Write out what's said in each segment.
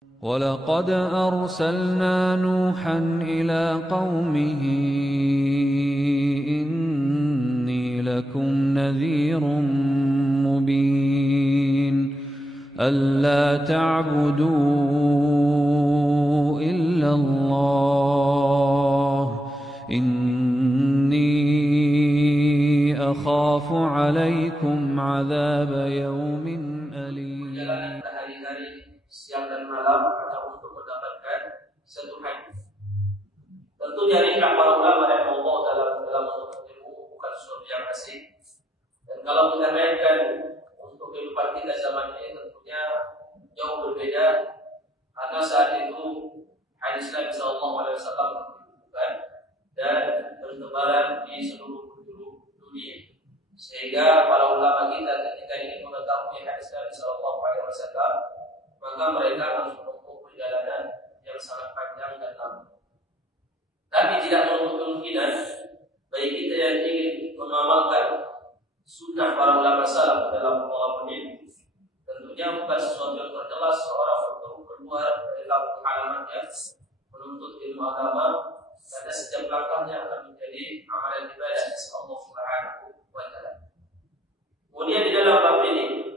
ولقد أرسلنا نوحا إلى قومه إني لكم نذير مبين ألا تعبدوا إلا الله إني أخاف عليكم عذاب يوم أليم. Siang dan malam hanya untuk mendapatkan satu hadis. Tentunya nikmat para ulama dan Allah dalam menuntut ilmu bukan sesuatu yang asing. Dan kalau kita kaitkan untuk kehidupan kita zaman ini tentunya jauh berbeda, karena saat itu hadis Nabi SAW dibutuhkan dan bertebaran di seluruh penjuru dunia. Sehingga para ulama kita ketika ingin mengetahui hadis Nabi SAW, maka mereka harus menempuh perjalanan yang sangat panjang dan lama. Tapi tidak menutup kemungkinan bagi kita yang ingin mengamalkan sunnah para ulama salaf dalam mengamalkan ini, tentunya bukan sesuatu yang tercela seorang untuk keluar dari kampung halamannya menuntut ilmu agama, karena setiap langkahnya akan menjadi amalan ibadah sisi Allah Subhanahu wa Ta'ala. Kemudian di dalam bab ini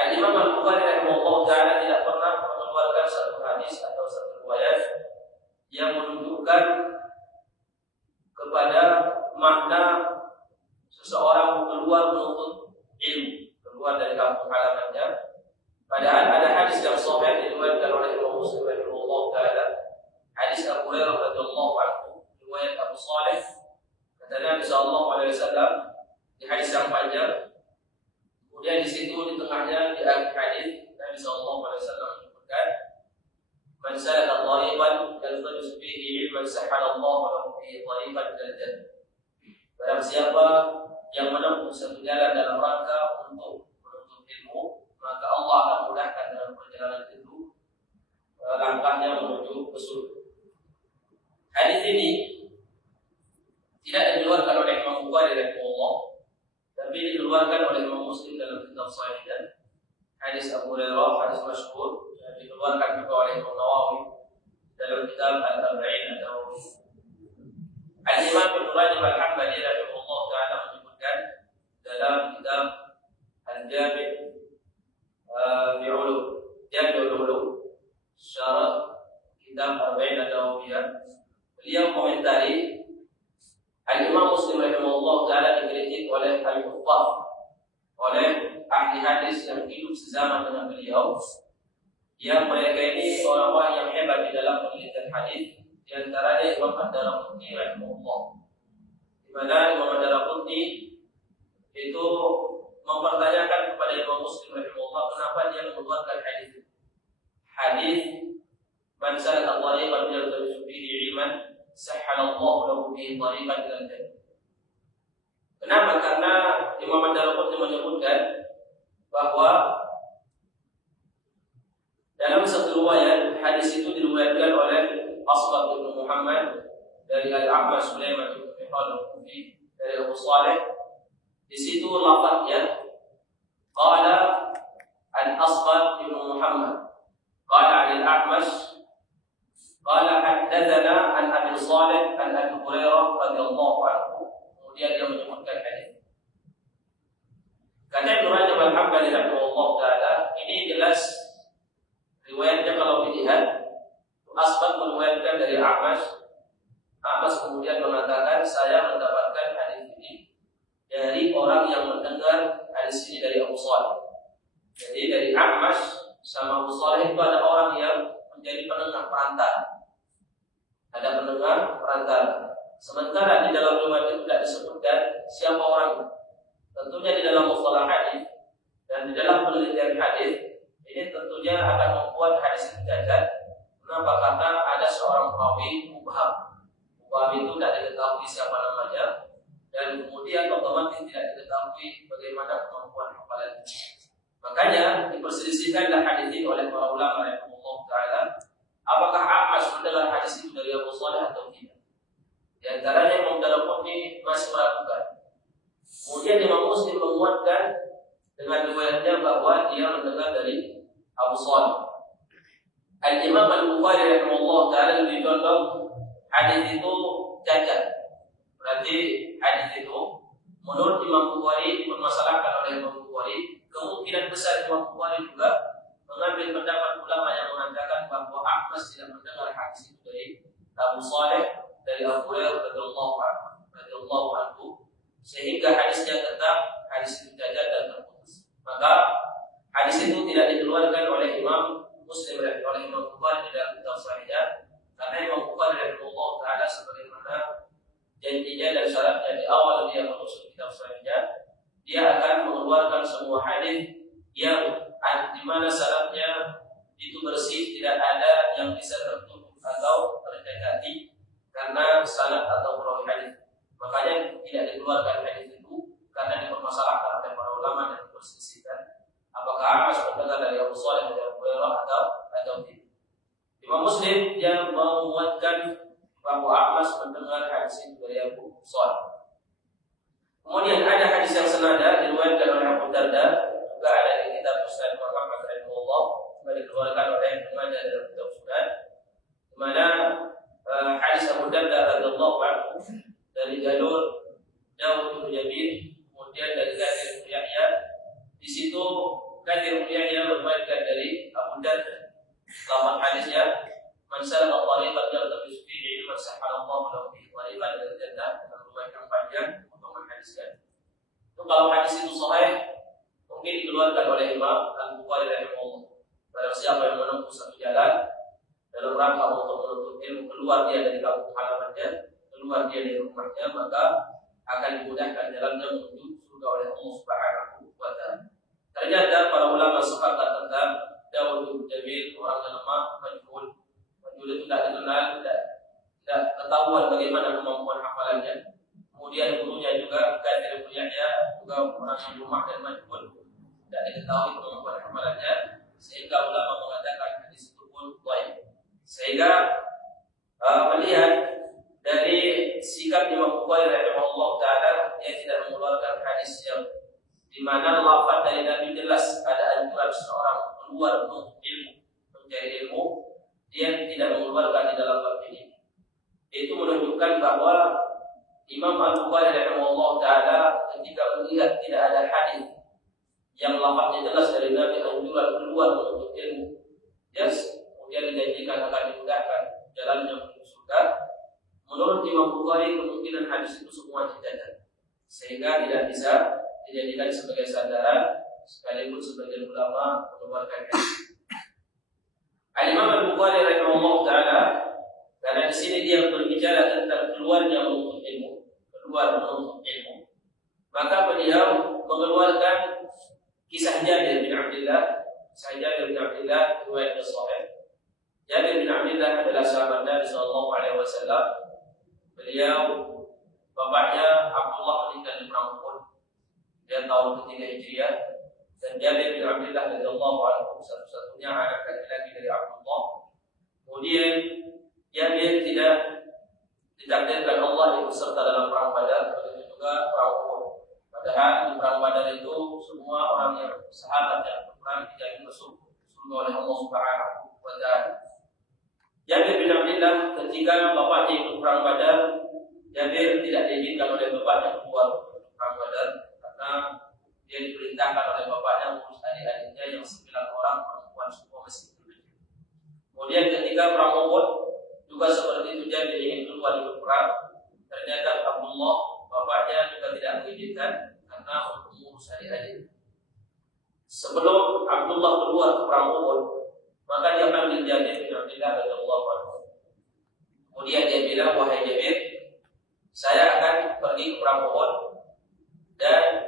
Al-Imam Al-Bukhari rahimahullah ta'ala tidak pernah mengeluarkan satu hadis atau satu riwayat yang menunjukkan kepada makna seseorang keluar menuntut ilmu, keluar dari kampung halamannya. Padahal ada hadis yang sahih diriwayatkan oleh Imam Muslim rahimahullah ta'ala, hadis Abu Hurairah radhiyallahu anhu, riwayat Abu Saleh, kata Nabi sallallahu alaihi wasallam di hadis yang panjang. Kemudian di situ di tengahnya di akhir hadis Nabi sallallahu alaihi wasallam menyebutkan, "Man salaka tariqan yaltamisu fihi ilman sahhala Allahu lahu bihi tariqan ilal jannah." Barang siapa yang menempuh satu jalan dalam rangka untuk menuntut ilmu, maka Allah akan mudahkan dalam perjalanan itu langkahnya menuju ke surga. Hadis ini tidak dikeluarkan oleh Imam Bukhari rahimahullah, tapi dikeluarkan oleh Imam Muslim dalam kitab Sahihnya. Hadis Abu Hurairah, hadis masyhur, dikeluarkan juga oleh Imam Nawawi dalam kitab Al-Arba'in An-Nawawi. Al-Imam Ibnu Rajab Al-Hambali rahimahullah ta'ala menyebutkan dalam kitab Al-Jami' bi'ulum, Jami'ul Ulum, syarah kitab Arba'in An-Nawawiyah. Beliau komentari Al-Imam Muslim rahimahullah ta'ala dikritik oleh al-Huffaz, oleh ahli hadis yang hidup sezaman dengan beliau, yang mereka ini orang-orang yang hebat di dalam penelitian hadis. Di antaranya Imam Ad-Daraqutni rahimahullah, di mana Imam Ad-Daraqutni itu mempertanyakan kepada Imam Muslim rahimahullah kenapa dia mengeluarkan hadis man salaka tariqan yaltamisu fihi ilman sahhalallahu lahu bihi tariqan ilal jannah. Kenapa? Karena Imam Ad-Daraqutni menyebutkan bahwa dalam satu riwayat hadis itu diriwayatkan oleh Asbab bin Muhammad dari Al-A'mash Sulaiman bin Mihran al-Kufi dari Abu Saleh. Di situ lafaznya qala al-Asbab bin Muhammad qala al-A'mash qala haddatsana an Abi Saleh an Abi Hurairah radhiyallahu anhu. Kemudian dia menyebutkan hadis. Kata Ibnu Rajab Al-Hambali rahimahullah taala, ini jelas riwayatnya kalau dilihat Asbab meriwayatkan dari A'mash. A'mash kemudian mengatakan saya mendapatkan hadis ini dari orang yang mendengar hadis ini dari Abu Saleh. Jadi dari A'mash sama Abu Saleh itu ada orang yang menjadi penengah perantara. Ada penengah perantara. Sementara di dalam riwayat itu tidak disebutkan siapa orangnya. Tentunya di dalam mustalah hadis dan di dalam penelitian hadis ini tentunya akan membuat hadis itu cacat. Kenapa? Karena ada seorang perawi mubham. Mubham itu tidak diketahui siapa namanya, dan kemudian otomatis tidak diketahui bagaimana kemampuan hafalan. Makanya diperselisihkanlah hadis ini oleh para ulama rahimahullah taala. Apakah A'mash mendengar hadis itu dari Abu Saleh atau tidak? Di antaranya Imam Daraqutni masih meragukan. Kemudian Imam Muslim menguatkan dengan riwayatnya bahwa dia mendengar dari Abu Saleh. Al-Imam Al-Bukhari rahimahullah ta'ala lebih condong hadis itu cacat. Berarti hadis itu menurut Imam Bukhari dipermasalahkan oleh Imam Bukhari. Kemungkinan besar Imam Bukhari juga mengambil pendapat ulama yang mengatakan bahwa Ahmad tidak mendengar hadis itu dari Abu Saleh, dari Abu Hurairah radhiyallahu anhu, sehingga hadisnya tetap hadis itu cacat dan terputus. Maka hadis itu tidak dikeluarkan oleh Imam Muslim dan oleh Imam Bukhari di dalam kitab Sahihnya, karena Imam Bukhari rahimahullah taala sebagaimana janjinya dan syaratnya di awal dia menulis kitab Sahihnya, dia akan mengeluarkan semua hadis yang di mana syaratnya itu bersih, tidak ada yang bisa tertutup atau tercacati karena sanad atau perawi hadis. Makanya tidak dikeluarkan hadis itu karena dipermasalahkan oleh para ulama dan diperselisihkan apakah Ahmad mendengar dari Abu Saleh dari Abu Hurairah atau tidak. Imam Muslim yang menguatkan bahwa Ahmad mendengar hadis itu dari Abu Saleh. Kemudian ada hadis yang senada diriwayatkan oleh Abu Darda, juga ada di kitab Musnad Muhammad rahimahullah, juga dikeluarkan oleh Ibnu Majah dalam kitab Sunan, di mana hadis Abu Darda radhiyallahu anhu dari jalur Dawud bin Jabir, kemudian dari Katsir bin Yahya. Di situ Katsir bin Yahya meriwayatkan dari Abu Darda. Lafaz hadisnya, "Man salaka tariqan yaltamisu fihi ilman sahhalallahu lahu bihi tariqan ila jannah." Dengan riwayat yang panjang untuk menghadiskan. Itu kalau hadis itu sahih, mungkin dikeluarkan oleh Imam Al-Bukhari rahimahullah. Barang siapa yang menempuh satu jalan dalam rangka untuk menuntut ilmu, keluar dia dari kampung halamannya, keluar dia dari rumahnya, maka akan dimudahkan jalannya menuju surga oleh Allah Subhanahu wa taala. Ternyata para ulama sepakat tentang Dawud bin Jabir, orang yang lemah, majhul. Majhul itu tidak dikenal, tidak ketahuan bagaimana kemampuan hafalannya. Kemudian gurunya juga Katsir bin Yahya, juga orang yang lemah dan majhul, tidak diketahui kemampuan hafalannya, sehingga ulama mengatakan hadis itu pun dhaif. Sehingga melihat dari sikap Imam Bukhari rahimahullah taala, dia tidak mengeluarkan hadis yang di mana lafaz dari Nabi jelas ada anjuran seorang keluar untuk ilmu, mencari ilmu, dia tidak mengeluarkan di dalam bab ini. Itu menunjukkan bahwa Imam Al-Bukhari rahimahullah taala ketika melihat tidak ada hadis yang lafaznya jelas dari Nabi anjuran keluar untuk ilmu, kemudian dijanjikan akan dimudahkan jalannya menuju surga. Menurut Imam Bukhari kemungkinan hadis itu semua cacat, sehingga tidak bisa dijadikan sebagai sandaran, sekalipun sebagian ulama mengeluarkan hadis. Al-Imam Al-Bukhari rahimahullah taala, karena di sini dia berbicara tentang keluarnya menuntut ilmu, maka beliau mengeluarkan kisah Jabir bin Abdullah. Jabir bin Abdullah riwayat sahih. Jabir bin Abdullah adalah sahabat Nabi sallallahu alaihi wasallam. Beliau bapaknya Abdullah meninggal di perang Uhud. Dia tahun ketiga Hijriah, dan Jabir bin Abdullah radhiyallahu anhu satu-satunya anak laki-laki dari Abdullah. Kemudian Jabir tidak ditakdirkan Allah ikut serta dalam perang Badar, begitu juga perang Uhud. Padahal di perang Badar itu semua orang yang sahabat yang berperang dijamin masuk surga oleh Allah Subhanahu wa taala. Jabir bin Abdullah ketika bapaknya ikut perang Badar, Jabir tidak diizinkan oleh bapaknya keluar perang Badar karena dia diperintahkan oleh bapaknya mengurus adik-adiknya yang 9 orang perempuan semua masih kecil. Kemudian ketika perang Uhud juga seperti itu, Jabir ingin keluar ikut perang. Ternyata Abdullah bapaknya juga tidak mengizinkan karena untuk mengurus adik-adik. Sebelum Abdullah keluar ke perang Uhud, maka dia panggil Jabir bin Abdullah radhiyallahu anhu. Kemudian dia bilang, "Wahai Jabir, saya akan pergi ke perang Uhud dan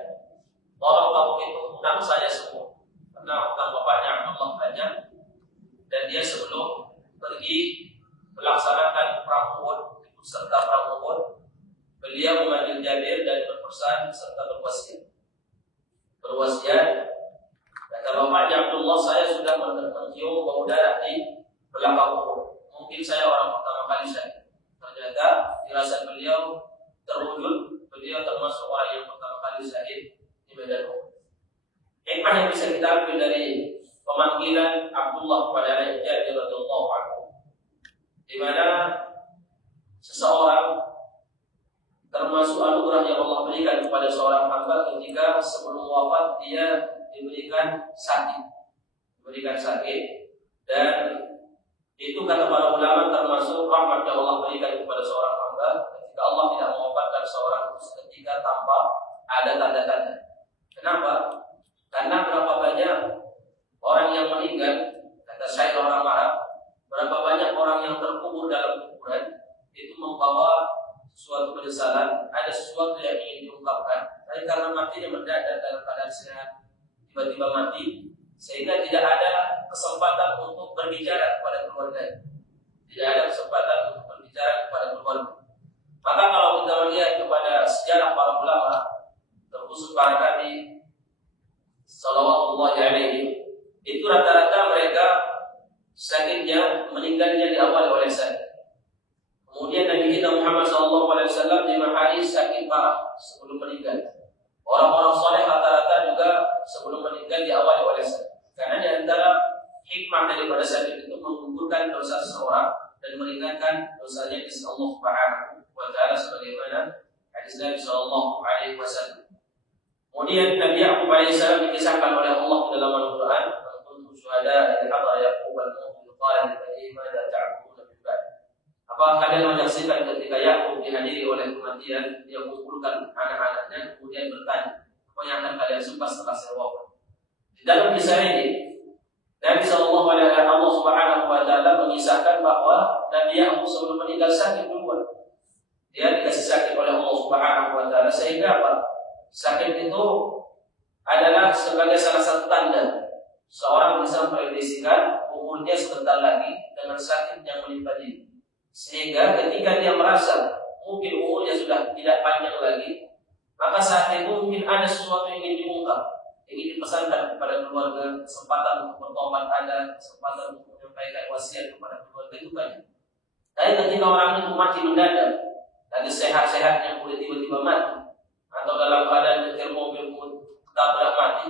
tolong kamu itu utang saya semua, karena utang bapaknya Abdullah banyak, dan dia sebelum pergi melaksanakan perang Uhud, ikut serta perang Uhud, beliau memanggil Jabir dan berpesan serta berwasiat. Kata bapaknya Abdullah, saya sudah mencium bau darah di belakang Uhud. Mungkin saya orang pertama kali saya. Ternyata firasat beliau terwujud. Beliau termasuk orang yang pertama kali syahid di medan Uhud. Hikmah yang bisa kita ambil dari pemanggilan Abdullah kepada Jabir radhiyallahu di mana seseorang termasuk anugerah yang Allah berikan kepada seorang hamba ketika sebelum wafat dia diberikan sakit, dan itu kata para ulama termasuk rahmat yang Allah berikan kepada seorang hamba ketika Allah tidak mewafatkan seorang ketika tanpa ada tanda-tanda. Kenapa? Karena berapa banyak orang yang meninggal, kata syair orang Arab, berapa banyak orang yang terkubur dalam kuburan itu membawa suatu penyesalan, ada sesuatu yang ingin diungkapkan, tapi karena matinya mendadak dalam keadaan sehat, tiba-tiba mati, sehingga tidak ada kesempatan untuk berbicara kepada keluarga. Tidak ada kesempatan untuk berbicara kepada keluarga. Maka kalau kita melihat kepada sejarah para ulama, terkhusus para nabi sallallahu alaihi, itu rata-rata mereka sakitnya meninggalnya diawali oleh sakit. Kemudian Nabi kita Muhammad SAW 5 hari sakit parah sebelum meninggal. Orang-orang soleh rata-rata juga sebelum meninggal diawali oleh sakit. Karena di antara hikmah daripada sakit itu menggugurkan dosa seseorang dan meringankan dosanya di sisi Allah Subhanahu wa Ta'ala, sebagaimana hadis Nabi SAW. Kemudian Nabi Yaqub alaihissalam dikisahkan oleh Allah di dalam Al-Quran, "Kuntum syuhada idh hadara Yaqub al-maut qala li banihi madza ta'buduna min ba'di." Apa kalian menyaksikan ketika Yakub dihadiri oleh kematian, dia mengumpulkan anak-anaknya, kemudian bertanya, apa yang akan kalian sembah setelah saya wafat? Di dalam kisah ini, Nabi Allah Subhanahu wa Ta'ala mengisahkan bahwa Nabi Yakub sebelum meninggal sakit duluan. Dia dikasih sakit oleh Allah Subhanahu wa Ta'ala, sehingga apa? Sakit itu adalah sebagai salah satu tanda seorang bisa memprediksikan umurnya sebentar lagi dengan sakit yang menimpa dia. Sehingga ketika dia merasa mungkin umurnya sudah tidak panjang lagi, maka saat itu mungkin ada sesuatu yang ingin diungkap, ingin dipesankan kepada keluarga, kesempatan untuk bertobat ada, kesempatan untuk menyampaikan wasiat kepada keluarga itu banyak. Tapi ketika orang itu mati mendadak, lagi sehat-sehatnya boleh tiba-tiba mati, atau dalam keadaan nyetir mobil pun tabrak mati,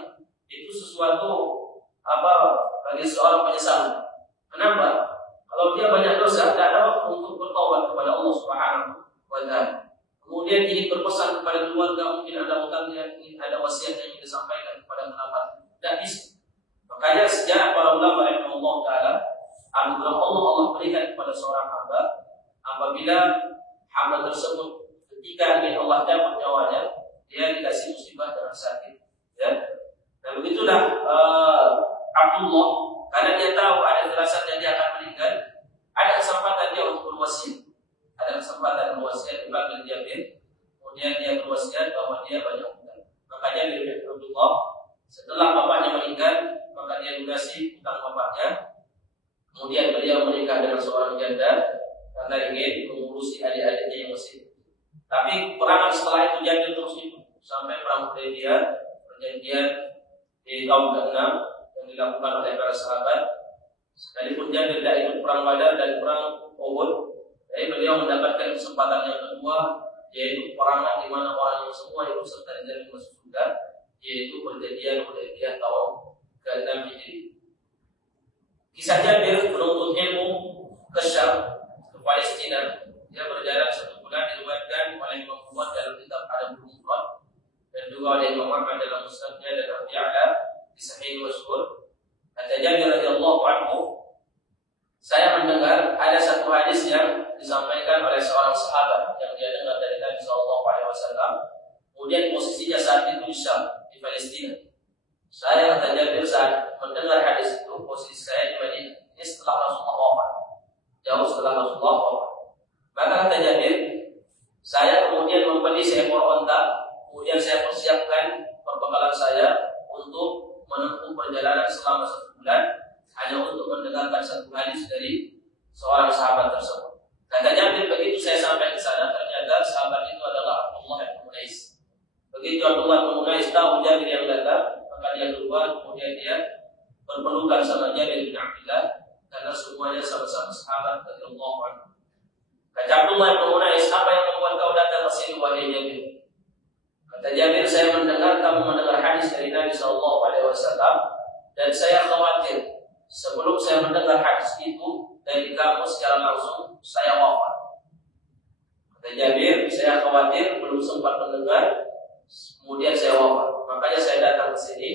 itu sesuatu bagi seorang penyesalan. Kenapa? Kalau dia banyak dosa, tidak ada waktu untuk bertobat kepada Allah Subhanahu wa Ta'ala. Kemudian ingin berpesan kepada keluarga, mungkin ada utangnya, ingin ada wasiat yang ingin disampaikan kepada kerabat, tidak bisa. Makanya sejarah para ulama rahimahullah taala, anugerah Allah berikan kepada seorang hamba apabila hamba tersebut ketika ingin Allah cabut nyawanya, dia dikasih musibah dengan sakit. Ya. Nah begitulah Abdullah, karena dia tahu ada firasat yang dia akan meninggal, ada kesempatan dia untuk berwasiat. Ada kesempatan berwasiat, dipanggil dia bin, kemudian dia berwasiat bahwa dia banyak hutang. Makanya bin Abdullah setelah bapaknya meninggal, maka dia dikasih hutang bapaknya. Kemudian beliau menikah dengan seorang janda karena ingin mengurusi adik-adiknya yang masih. Tapi perangan setelah itu jadi terus sampai perang Hudaybiyah, perjanjian di tahun ke-6 yang dilakukan oleh para sahabat. Sekalipun dia tidak ikut perang Badar dan perang Uhud, tapi beliau mendapatkan kesempatan yang kedua, yaitu perangan di mana orang yang semua ikut serta dijamin masuk surga, yaitu perjanjian Hudaybiyah tahun ke-6 Hijri. Kisah Jabir menuntut ilmu ke Syam, ke Palestina. Dia berjalan 1 bulan, diriwayatkan oleh Imam Ahmad dalam kitab Adabul Mufrad dan juga oleh Imam Ahmad dalam Musnadnya dan Abi Ya'la di Sahih Masyhur. Kata Jabir radhiyallahu anhu, saya mendengar ada satu hadis yang disampaikan oleh seorang sahabat yang dia dengar dari Nabi SAW. Kemudian posisinya saat itu di Syam, di Palestina. Saya, kata Jabir, saat mendengar hadis itu, posisi saya di Madinah. Ini setelah Rasulullah wafat, jauh setelah Rasulullah wafat. Maka kata Jabir, saya kemudian membeli seekor onta, kemudian saya persiapkan perbekalan saya untuk menempuh perjalanan selama 1 bulan hanya untuk mendengarkan satu hadis dari seorang sahabat tersebut. Kata Jabir, begitu saya sampai ke sana, ternyata sahabat itu adalah Abdullah bin Unais. Begitu Abdullah bin Unais tahu Jabir yang datang, maka dia keluar, kemudian dia berpelukan sama Jabir bin Abdullah karena semuanya sama-sama sahabat radhiyallahu anhu. Kata Abdullah bin Unais, apa yang membuat kau datang ke sini wahai Jabir? Kata Jabir, saya mendengar kamu mendengar hadis dari Nabi SAW dan saya khawatir sebelum saya mendengar hadis itu dari kamu secara langsung saya wafat. Kata Jabir, saya khawatir belum sempat mendengar, kemudian saya wafat. Makanya saya datang ke sini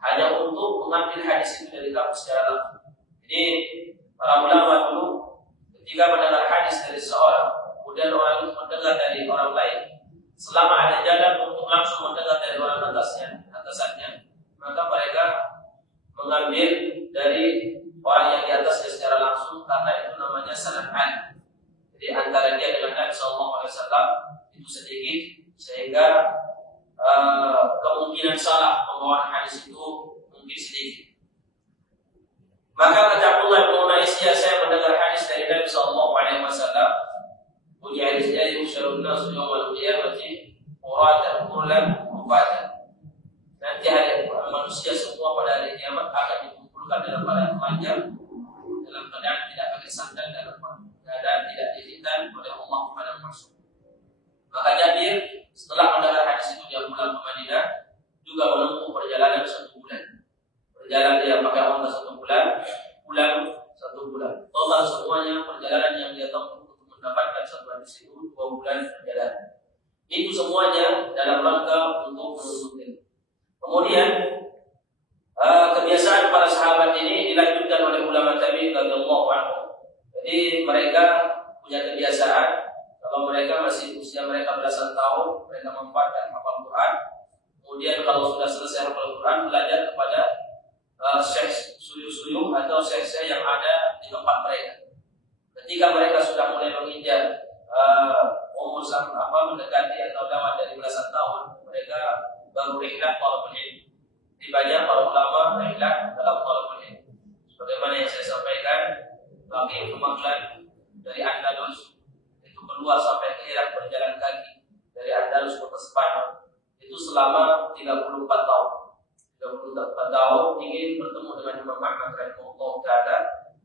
hanya untuk mengambil hadis itu dari kamu secara langsung. Jadi para ulama dulu ketika mendengar hadis dari seorang, kemudian orang itu mendengar dari orang lain, selama ada jalan untuk langsung mendengar dari orang atasannya, maka mereka mengambil dari orang yang di atasnya secara langsung, karena itu namanya sanad an. Jadi antara dia dengan Nabi SAW itu sedikit, sehingga kemungkinan salah pembawaan hadis itu mungkin sedikit. Maka kata Abdullah bin Unais, saya mendengar hadis dari Nabi SAW. Bunyi hadisnya, yusyarun nasu yawmal qiyamati uratan ghurlan hufatan. Nanti hari manusia semua pada hari kiamat akan dikumpulkan dalam keadaan telanjang, dalam keadaan tidak pakai sandal, dalam keadaan tidak dihitan oleh Allah kepada maksud. Maka Jabir setelah mendengar hadis itu dia pulang ke Madinah, juga menempuh perjalanan 1 bulan. Berjalan dia pakai onta 1 bulan, pulang 1 bulan. Total semuanya perjalanan yang dia tempuh untuk mendapatkan satu hadis itu 2 bulan perjalanan. Itu semuanya dalam rangka untuk menuntut ilmu. Kemudian kebiasaan para sahabat ini dilanjutkan oleh ulama tabi'in radhiyallahu anhum. Jadi mereka punya kebiasaan, kalau mereka masih usia mereka belasan tahun, mereka memanfaatkan hafal Quran. Kemudian kalau sudah selesai hafal Quran, belajar kepada syekh suyuh-suyuh atau syekh-syekh yang ada di tempat mereka. Ketika mereka sudah mulai menginjak umur mendekati atau lewat dari belasan tahun, mereka baru rihlah talabul ilm. Di banyak para ulama rihlah dalam talabul ilm. Sebagaimana yang saya sampaikan, bagi Maklan dari Andalus itu keluar sampai ke Irak berjalan kaki dari Andalus ke Spanyol itu selama 34 tahun. 34 tahun ingin bertemu dengan Imam Ahmad rahimahullah taala,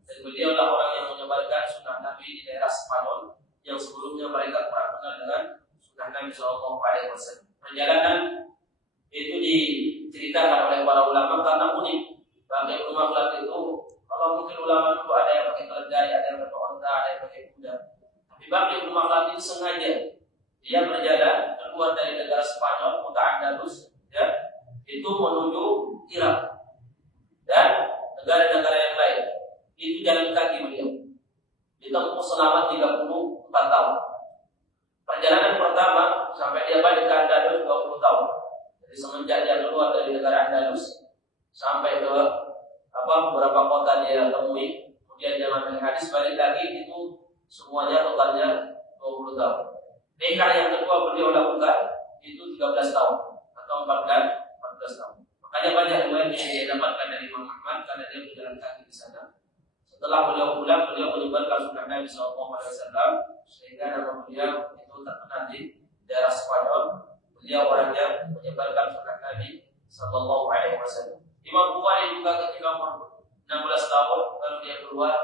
dan beliau adalah orang yang menyebarkan sunnah Nabi di daerah Spanyol yang sebelumnya mereka kurang kenal dengan sunnah Nabi SAW. Perjalanan itu diceritakan oleh para ulama karena unik. Bagi ulama Maklan itu, kalau mungkin ulama dulu ada yang pakai keledai, ada yang pakai onta, ada yang pakai kuda. Tapi bagi ulama Maklan itu sengaja dia berjalan keluar dari negara Spanyol, kota Andalus, ya, itu menuju Irak dan negara-negara yang lain. Itu jalan kaki beliau. Ditempuh selama 34 tahun. Perjalanan pertama sampai dia balik ke Andalus 20 tahun. Jadi semenjak dia keluar dari negara Andalus sampai ke beberapa kota dia temui, kemudian dia mengambil hadis, balik lagi, itu semuanya totalnya 20 tahun. Nikah yang kedua beliau lakukan itu 13 tahun atau 14 tahun. Makanya banyak riwayat yang dia dapatkan dari Imam Ahmad karena dia berjalan kaki di sana. Setelah beliau pulang, beliau menyebarkan sunnah Nabi SAW, sehingga nama beliau itu terkenal di daerah Spanyol. Beliau orang yang menyebarkan sunnah Nabi SAW. Imam Bukhari juga ketika umur 16 tahun baru dia keluar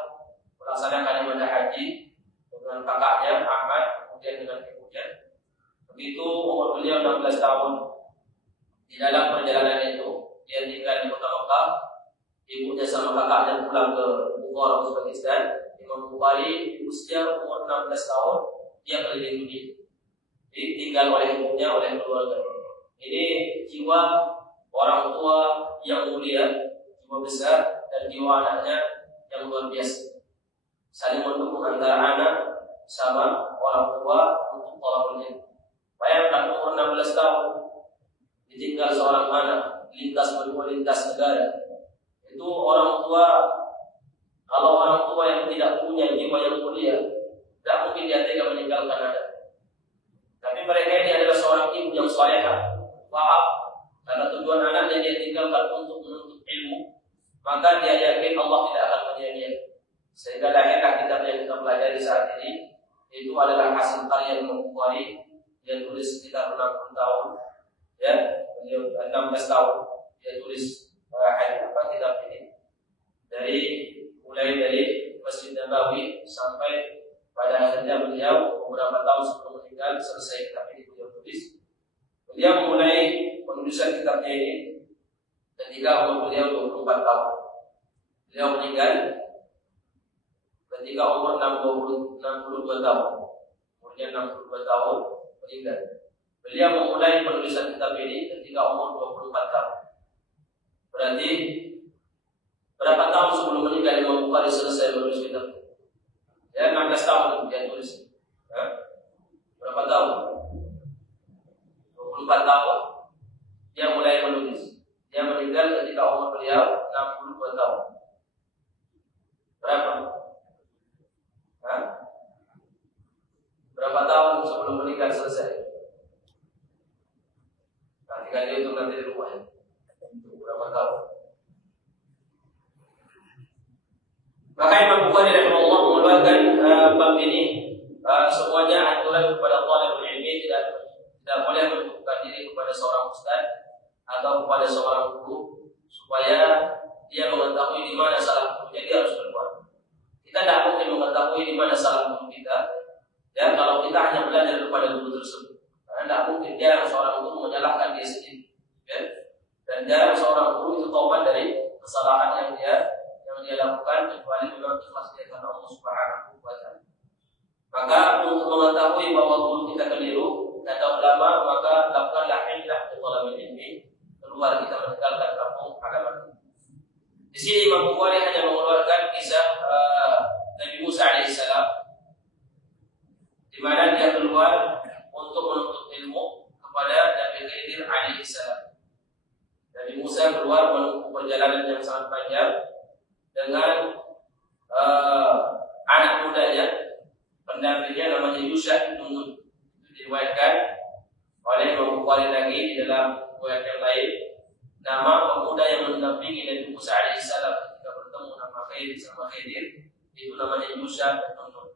melaksanakan ibadah haji dengan kakaknya Ahmad, kemudian dengan ibunya. Begitu umur beliau 16 tahun, di dalam perjalanan itu dia tinggal di kota Mekah. Ibunya sama kakaknya pulang ke Bukhara, Uzbekistan. Imam Bukhari di usia umur 16 tahun dia keliling dunia, ditinggal oleh ibunya, oleh keluarga. Ini jiwa orang tua yang mulia, jiwa besar, dan jiwa anaknya yang luar biasa. Saling mendukung antara anak sama orang tua untuk tolak ilmu. Bayangkan umur 16 tahun ditinggal seorang anak, lintas negara. Itu orang tua, kalau orang tua yang tidak punya jiwa yang mulia, tidak mungkin dia tega meninggalkan anak. Tapi mereka ini adalah seorang ibu yang salehah, paham, karena tujuan anaknya dia tinggalkan untuk menuntut ilmu, maka dia yakin Allah tidak akan menyia-nyiakan. Sehingga lahirlah kitab yang kita pelajari saat ini. Itu adalah hasil karya Imam Bukhari. Dia tulis sekitar 60 tahun, ya, 16 tahun dia tulis kitab ini. Mulai dari Masjid Nabawi sampai pada akhirnya beliau beberapa tahun sebelum meninggal selesai kitab ini beliau tulis. Beliau memulai penulisan kitabnya ini ketika umur beliau 24 tahun. Beliau meninggal ketika umur 62 tahun. Umurnya 62 tahun meninggal. Beliau memulai penulisan kitab ini ketika umur 24 tahun. Berarti berapa tahun sebelum meninggal Imam Bukhari selesai menulis kitab? Ya, 16 tahun dia tulis. Ya. Berapa tahun? 24 tahun dia mulai menulis. Dia meninggal ketika umur beliau 62 tahun. Berapa? Hah? Berapa tahun sebelum meninggal selesai? Nanti itu nanti di rumah ya. Berapa tahun? Maka Imam Bukhari rahimahullah mengeluarkan bab ini semuanya aturan kepada talibul ilmi tidak boleh menunjukkan diri kepada seorang ustaz atau kepada seorang guru supaya dia mengetahui di mana salah guru. Jadi harus keluar. Kita tidak mungkin mengetahui di mana salah guru kita. Ya, kalau kita hanya belajar kepada guru tersebut, karena tidak mungkin dia seorang guru menyalahkan dia sendiri. Ya? Dan jarang seorang guru itu taubat dari kesalahan yang dia lakukan kecuali memang ikhlas dia karena Allah Subhanahu wa taala. Maka untuk mengetahui bahwa guru kita keliru atau ulama, maka lakukanlah hijrah ke talabul ilmi, keluar kita meninggalkan kampung halaman. Di sini Imam Bukhari hanya mengeluarkan kisah Nabi Musa alaihissalam, di mana dia keluar untuk menuntut ilmu kepada Nabi Khidir alaihissalam. Nabi Musa keluar menempuh perjalanan yang sangat panjang dengan anak mudanya, pendampingnya namanya Yusha bin Nun. Itu diriwayatkan oleh Imam Bukhari lagi di dalam riwayat yang lain. Nama pemuda yang mendampingi Nabi Musa alaihissalam ketika bertemu sama Khidir itu namanya Yusha bin Nun.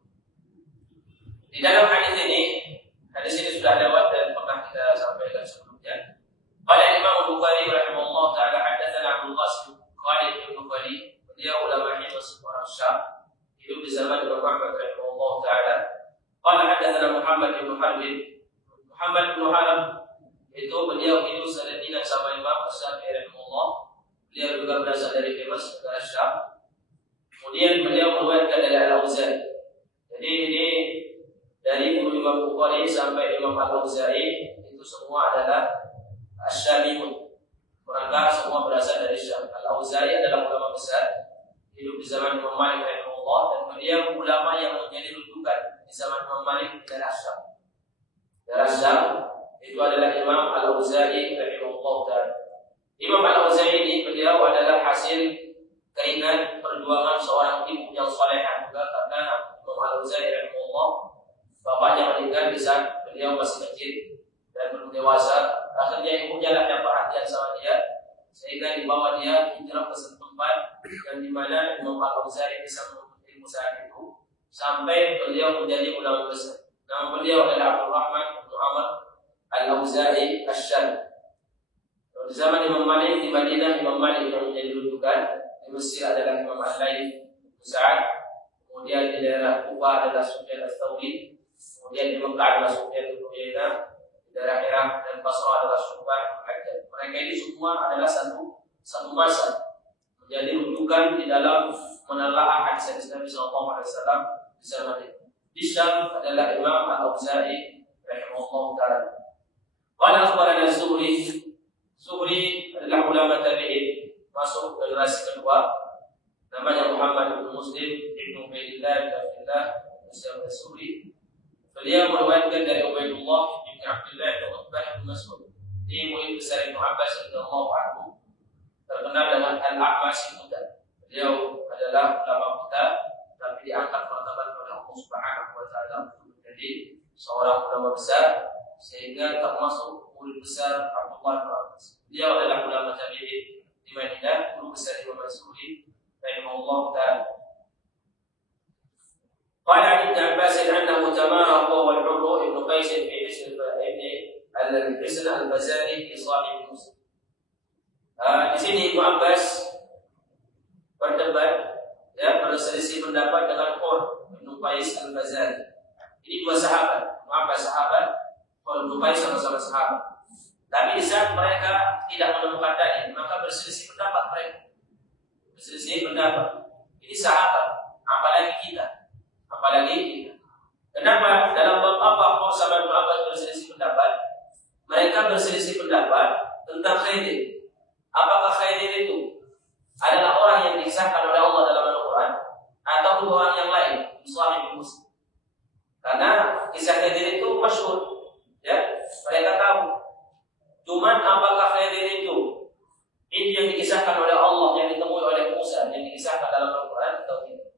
Di dalam hadis ini sudah lewat dan pernah kita sampaikan sebelumnya. Qala Imam Bukhari rahimahullah taala hadatsana Abdul Qasim Khalid bin Khalid, dia ulama Himyas orang Syam, hidup di zaman Imam Ahmad rahimahullah taala. Qala hadatsana Muhammad bin Harb. Muhammad bin Harb itu beliau hidup selentingan sama Imam Syafi'i rahimahullah. Beliau juga berasal dari Himyas negara Syam. Kemudian beliau meriwayatkan dari Al-Auza'i. Jadi ini dari guru Imam Bukhari sampai Imam Al-Auza'i itu semua adalah Asy-Syamiyun. Mereka semua berasal dari Syam. Al-Auza'i adalah ulama besar, hidup di zaman Imam Malik rahimahullah, dan beliau ulama yang menjadi rujukan di zaman Imam Malik di daerah Syam. Daerah Syam itu adalah Imam Al-Auza'i rahimahullah taala. Imam Al-Auza'i ini beliau adalah hasil keinginan perjuangan seorang ibu yang salehah juga, karena Imam Al-Auza'i rahimahullah bapaknya meninggal di saat beliau masih kecil dan belum dewasa. Akhirnya ibunya lah yang perhatian sama dia, sehingga dibawa dia hijrah ke tempat yang dimana Imam Al-Auza'i bisa menuntut ilmu saat itu sampai beliau menjadi ulama besar. Nama beliau adalah Abdul Rahman bin Amr Al-Auza'i Asy-Syami. Di zaman Imam Malik di Madinah, Imam Malik yang menjadi rujukan. Di Mesir adalah Imam Al-Laits bin Sa'ad. Kemudian di daerah Kufa adalah Sufyan Ats-Tsauri. Kemudian di Mekah adalah Sufyan bin Uyainah. Daerah Irak dan Basra adalah Syu'bah Al-Hajjaj. Mereka ini semua adalah satu masa menjadi rujukan di dalam menelaah hadis Nabi sallallahu alaihi wasallam di zaman itu. Di Syam adalah Imam Al-Auza'i rahimahullah taala. Qala akhbarana Zuhri. Zuhri adalah ulama tabi'in, masuk generasi kedua. Namanya Muhammad bin Muslim bin Ubaidillah bin Abdullah bin Zuhri. Beliau meriwayatkan dari Ubaidullah bin Abdullah bin Utbah bin Mas'ud. Ini murid besar Ibnu Abbas radhiyallahu anhu, terkenal dengan Al-A'mash Muda. Beliau adalah ulama kita, tapi diangkat martabat oleh Allah Subhanahu wa taala menjadi seorang ulama besar, sehingga termasuk murid besar Abdullah bin Abbas. Beliau adalah ulama tabi'in di Madinah, guru besar Imam Az-Zuhri rahimahullah taala. قال عن ابن عباس انه تمارى هو والحر ابن قيس في حسن الحسن البزاري في صاحب مسلم. Di sini Ibnu Abbas berdebat, berselisih pendapat dengan Hur Ibnu Qais Al-Bazari. Ini dua sahabat, Ibnu Abbas sahabat, Hur Ibnu Qais sama-sama sahabat. Tapi di saat mereka tidak menemukan dalil, maka berselisih pendapat mereka. Berselisih pendapat. Ini sahabat, apalagi kita. apalagi kita. Kenapa? Dalam bab apa kok sahabat Ibnu Abbas berselisih pendapat? Mereka berselisih pendapat tentang Khidir. Apakah Khidir itu adalah orang yang dikisahkan oleh Allah dalam Al-Quran atau orang yang lain? Sahih Muslim. Karena kisah Khidir itu masyhur, ya, mereka tahu. Cuman apakah Khidir itu yang dikisahkan oleh Allah, yang ditemui oleh Musa, yang dikisahkan dalam Al-Quran atau tidak?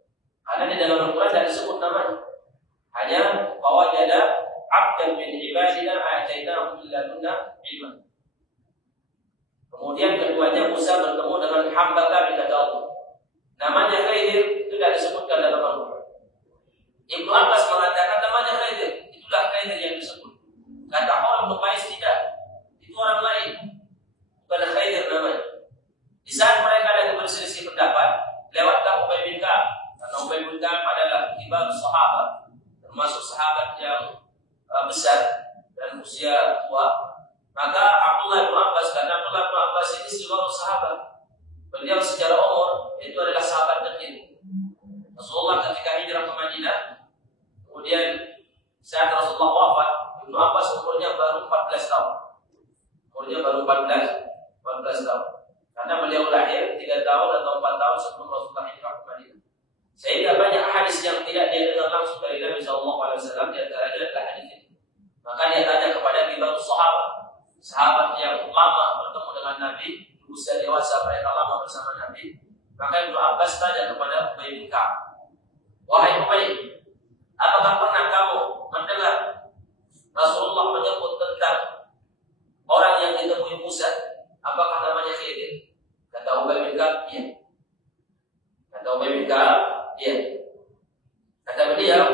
Karena di dalam Al-Quran tidak disebut namanya. Hanya fawajada 'abdan min ibadina atainahu min ladunna ilman. Kemudian keduanya Musa bertemu dengan hamba kami, kata Allah. Namanya Khidir itu tidak disebutkan dalam Al-Quran. Ibnu Abbas mengatakan namanya Khidir, itulah Khidir yang disebut. Kata orang Ibnu Qais tidak, itu orang lain, bukan Khidir namanya. Di saat mereka lagi berselisih pendapat, lewatlah Ubay bin Ka'ab. Karena Ubay bin Ka'ab adalah kibar sahabat, termasuk sahabat yang besar dan usia tua. Maka Abdullah bin Abbas, karena Abdullah bin Abbas ini seluruh sahabat, beliau secara umur itu adalah sahabat kecil. Rasulullah ketika hijrah ke Madinah, kemudian saat Rasulullah wafat, Ibnu Abbas umurnya baru 14 tahun. Umurnya baru 14 tahun. Karena beliau lahir 3 tahun atau 4 tahun sebelum Rasulullah hijrah ke Madinah. Sehingga banyak hadis yang tidak dia dengar langsung dari Nabi SAW, di antaranya adalah hadis ini. Maka dia tanya kepada kibarus sahabat yang lama bertemu dengan Nabi, usia dewasa mereka lama bersama Nabi. Maka Ibnu Abbas tanya kepada Ubay bin Ka'ab, wahai Ubay, apakah pernah kamu mendengar Rasulullah menyebut tentang orang yang ditemui Musa? Apakah namanya Khidir? Kata Ubay bin Ka'ab, iya. Kata Ubay bin Ka'ab, iya. Kata beliau,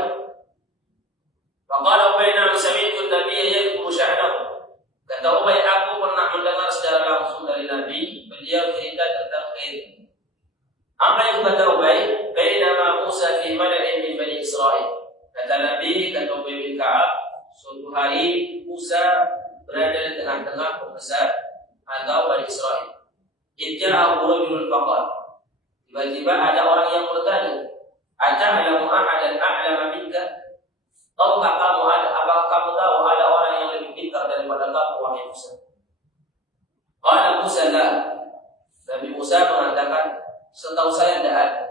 faqala Ubay, na'am sami'tu an-nabiyya yadhkuru sya'nahu. Kata Ubay, aku pernah mendengar secara langsung dari Nabi, beliau cerita tentang Khidir. Apa yang kata Ubay? Bainama Musa fi mala'in min Bani Israil. Kata Nabi, kata Ubay bin Ka'ab, suatu hari Musa berada di tengah-tengah pembesar atau Bani Israil. Idja'ahu rajulun faqala. Tiba-tiba ada orang yang bertanya, ata'lamu ahadan a'lama minka? Apakah kamu tahu ada orang yang lebih pintar daripada kamu, wahai Musa? Qala Musa la. Nabi Musa mengatakan, setahu saya tidak ada.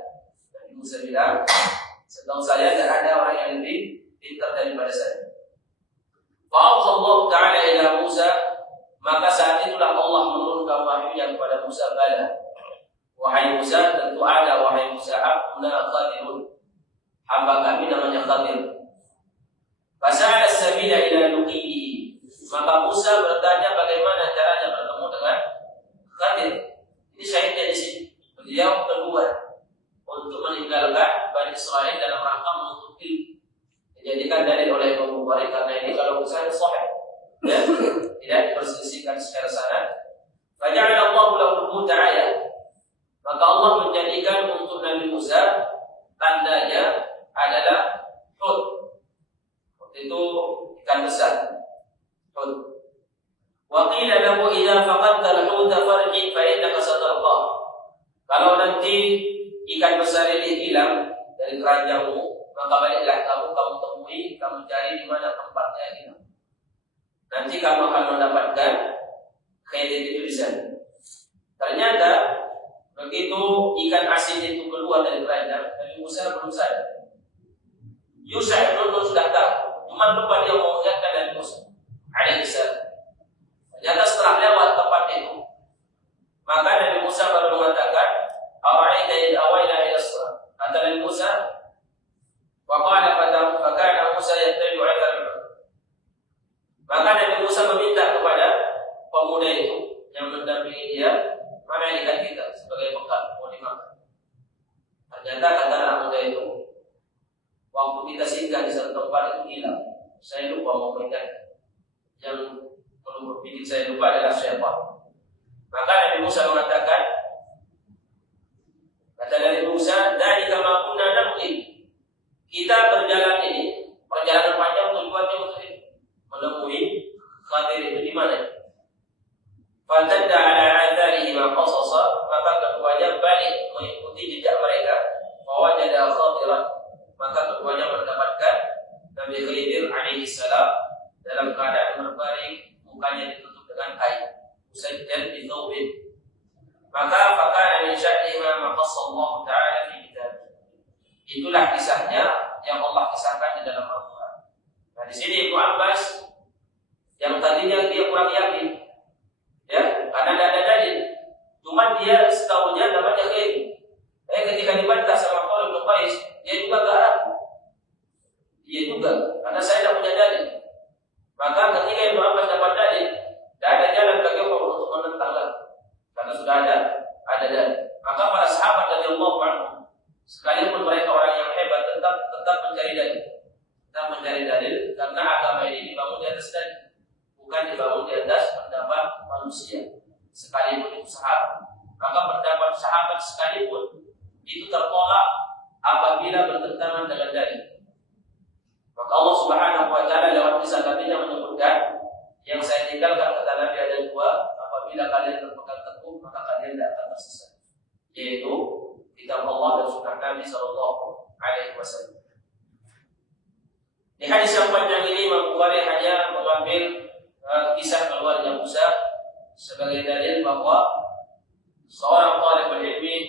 Nabi Musa bilang, setahu saya tidak ada orang yang lebih pintar daripada saya. Fa'allahu ta'ala ila Musa, maka saat itulah Allah menurunkan wahyunya kepada Musa, bala. Wahai Musa, tentu ada, wahai Musa, abduna Khadirun, hamba kami namanya Khadir. Fasa'ala as-sabila ila luqihi, maka Musa bertanya bagaimana caranya bertemu dengan Khadir. Ini syahidnya di sini. Beliau keluar untuk meninggalkan Bani Israil dalam rangka menuntut ilmu. Dijadikan dalil oleh Imam Bukhari karena ini kalau misalnya sahih, ya, tidak diperselisihkan secara sanad. Faja'ala Allahu lahu ta'ala, maka Allah menjadikan untuk Nabi Musa tandanya adalah hud. Hud itu ikan besar. Hud. Wa qila lahu idza faqadta al-huta farji fa innaka satarqa. Kalau nanti ikan besar ini hilang dari keranjangmu, maka baliklah kamu temui, kamu cari di mana tempatnya hilang. Nanti kamu akan mendapatkan Khidir itu di sana. Ternyata begitu ikan asin itu keluar dari keranjang, Nabi Musa belum sadar. Yusha itu sudah tahu, cuma lupa dia mau mengingatkan Nabi Musa alaihissalam. Ternyata setelah lewat tempat itu, maka Nabi Musa baru mengatakan, "Ara'aita id awayna ila as-salat." Kata Nabi Musa, wa qala fakana Musa yattabi'u 'athara. Maka Nabi Musa meminta kepada pemuda itu yang mendampingi dia, mana ikan kita sebagai bekal mau dimakan. Ternyata kata anak muda itu, waktu kita singgah di satu tempat itu hilang. Saya lupa mau ikan. Yang bikin saya lupa adalah syaitan. Maka Nabi Musa mengatakan, kata Nabi Musa, dari kama kunna nabghi. Kita berjalan ini, perjalanan panjang tujuannya untuk menemui Khadir itu di mana? Fantadda ala atharihi ma qasasa, maka keduanya balik mengikuti jejak mereka. Fawajada Khadiran, maka keduanya Nabi Khidir alaihi salam dalam keadaan berbaring, mukanya ditutup dengan kain, musajjal bi thawbin. Maka fakana min sya'niha ma qassallahu ta'ala fi kitab. Itulah kisahnya yang Allah kisahkan di dalam Al-Quran. Nah, di sini Ibnu Abbas yang tadinya dia kurang yakin, ya, karena tidak ada dalil. Cuma dia setahunya namanya Khidir. Ketika dibantah sama Khalid bin Qais, dia juga enggak ragu. Dia juga, karena saya tidak punya dalil. Maka ketika Ibnu Abbas dapat dalil, tidak ada jalan bagi Allah untuk menentang lagi, karena sudah ada dalil. Maka para sahabat radhiyallahu anhum, sekalipun mereka orang yang hebat, tetap mencari dalil. Tetap mencari dalil karena agama ini dibangun di atas dalil, bukan dibangun di atas pendapat manusia. Sekalipun itu sahabat, maka pendapat sahabat sekalipun itu tertolak apabila bertentangan dengan dalil. Maka Allah Subhanahu wa taala lewat kisah Nabi-Nya menyebutkan, yang saya tinggalkan kata Nabi ada dua, apabila kalian berpegang teguh maka kalian tidak akan tersesat, yaitu kitab Allah dan sunnah Nabi sallallahu alaihi wasallam. Di hadis yang panjang ini Imam Bukhari hanya mengambil kisah keluarga Musa sebagai dalil bahwa seorang talibul ilmi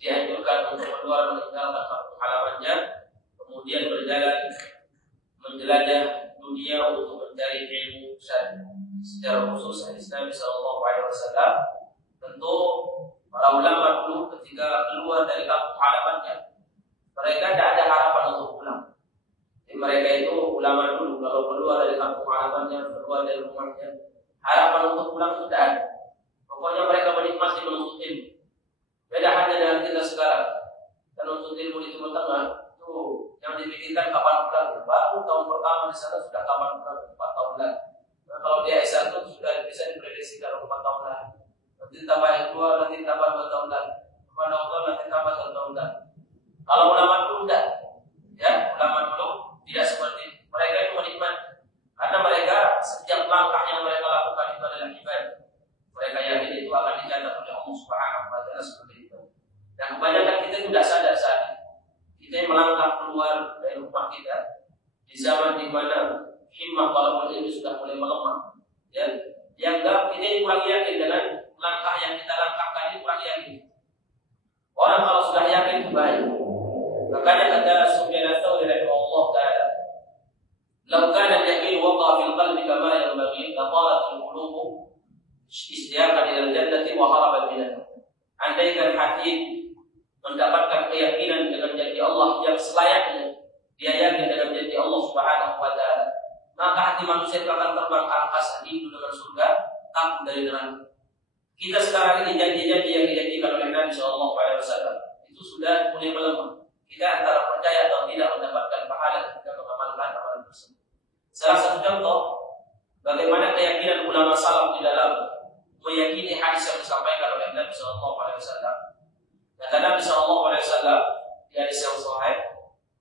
dianjurkan untuk keluar meninggalkan kampung halamannya, kemudian berjalan menjelajah dunia untuk mencari ilmu syar'i. Secara khusus hadis Nabi sallallahu alaihi wasallam, tentu para ulama dulu ketika keluar dari kampung halamannya, mereka tidak ada harapan untuk pulang. Jadi mereka itu ulama dulu kalau keluar dari kampung halamannya, keluar dari rumahnya, harapan untuk pulang sudah ada. Pokoknya mereka menikmati menuntut ilmu. Beda halnya dengan kita sekarang. Dan menuntut ilmu di Timur Tengah, tuh yang dipikirkan kapan pulang. Baru tahun pertama di sana sudah kapan pulang, 4 tahun lagi. Nah, kalau di S1 sudah bisa diprediksikan 4 tahun lagi. Nanti tambah yang 2, nanti tambah 2 tahun lagi. Kepada Allah nanti tambah 1 tahun lagi. Kalau ulama dulu tidak, ya, ulama dulu tidak seperti itu. Mereka itu menikmati, karena mereka setiap langkah yang mereka lakukan itu adalah ibadah. Mereka yakin itu akan dicatat oleh Allah Subhanahu wa taala seperti itu. Dan kebanyakan kita tidak sadar saat kita melangkah keluar dari rumah kita di zaman di mana himmah talabul ilmi sudah mulai melemah. Ya, dianggap kita kurang yakin dengan langkah yang kita langkahkan ini, kurang yakin. Orang kalau sudah yakin itu baik. Makanya kata Sufyan ats-Tsauri rahimahullah taala, "Law kana al-yaqin waqa'a fil qalbi kama yanbaghi, latarat al-qulub istiaqan ila al-jannati wa harabat minha." Andaikan hati mendapatkan keyakinan dengan janji Allah yang selayaknya dia yakin dengan janji Allah Subhanahu wa taala, maka hati manusia akan terbang ke angkasa, rindu dengan surga, takut dari neraka. Kita sekarang ini janji-janji yang dijanjikan oleh Nabi sallallahu alaihi wasallam itu sudah mulai melemah. Kita antara percaya atau tidak mendapatkan pahala ketika mengamalkan amalan tersebut. Salah satu contoh bagaimana keyakinan ulama salaf di dalam meyakini hadis yang disampaikan oleh Nabi sallallahu alaihi wasallam. Kata Nabi sallallahu alaihi wasallam di hadis yang sahih,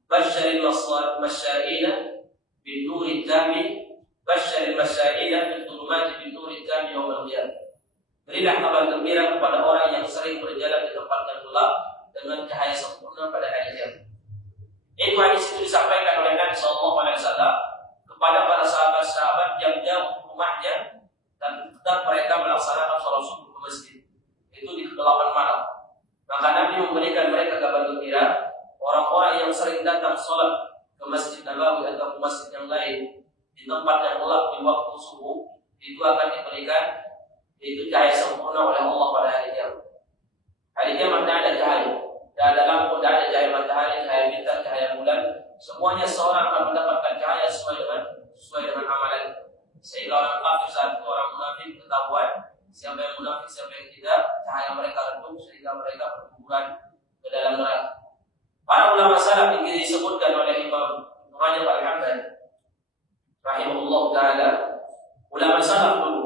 "Basyiril masya'ina bin nuril tami, basyiril masya'ina bin dhulumati bin nuril tami yaumil qiyamah." Berilah kabar gembira kepada orang yang sering berjalan di tempat yang gelap dengan cahaya sempurna pada hari kiamat. Ini hadis itu disampaikan oleh Nabi sallallahu alaihi wasallam kepada para sahabat-sahabat yang jauh rumahnya dan tetap mereka melaksanakan sholat subuh ke masjid. Itu di 8 malam. Maka Nabi memberikan mereka kabar gembira, orang-orang yang sering datang sholat ke Masjid Nabawi atau ke masjid yang lain di tempat yang gelap di waktu subuh, itu akan diberikan itu cahaya sempurna oleh Allah pada hari kiamat. Hari kiamat tidak ada cahaya, tidak ada lampu, tidak ada cahaya matahari, cahaya bintang, cahaya bulan. Semuanya seorang akan mendapatkan cahaya sesuai dengan amalan. Sehingga orang kafir saat itu, orang munafik ketahuan siapa yang munafik, siapa yang tidak, cahaya mereka redup sehingga mereka berkuburan ke dalam neraka. Para ulama salaf yang disebutkan oleh Imam Rajab Al-Hambali rahimahullah taala, ulama salaf dulu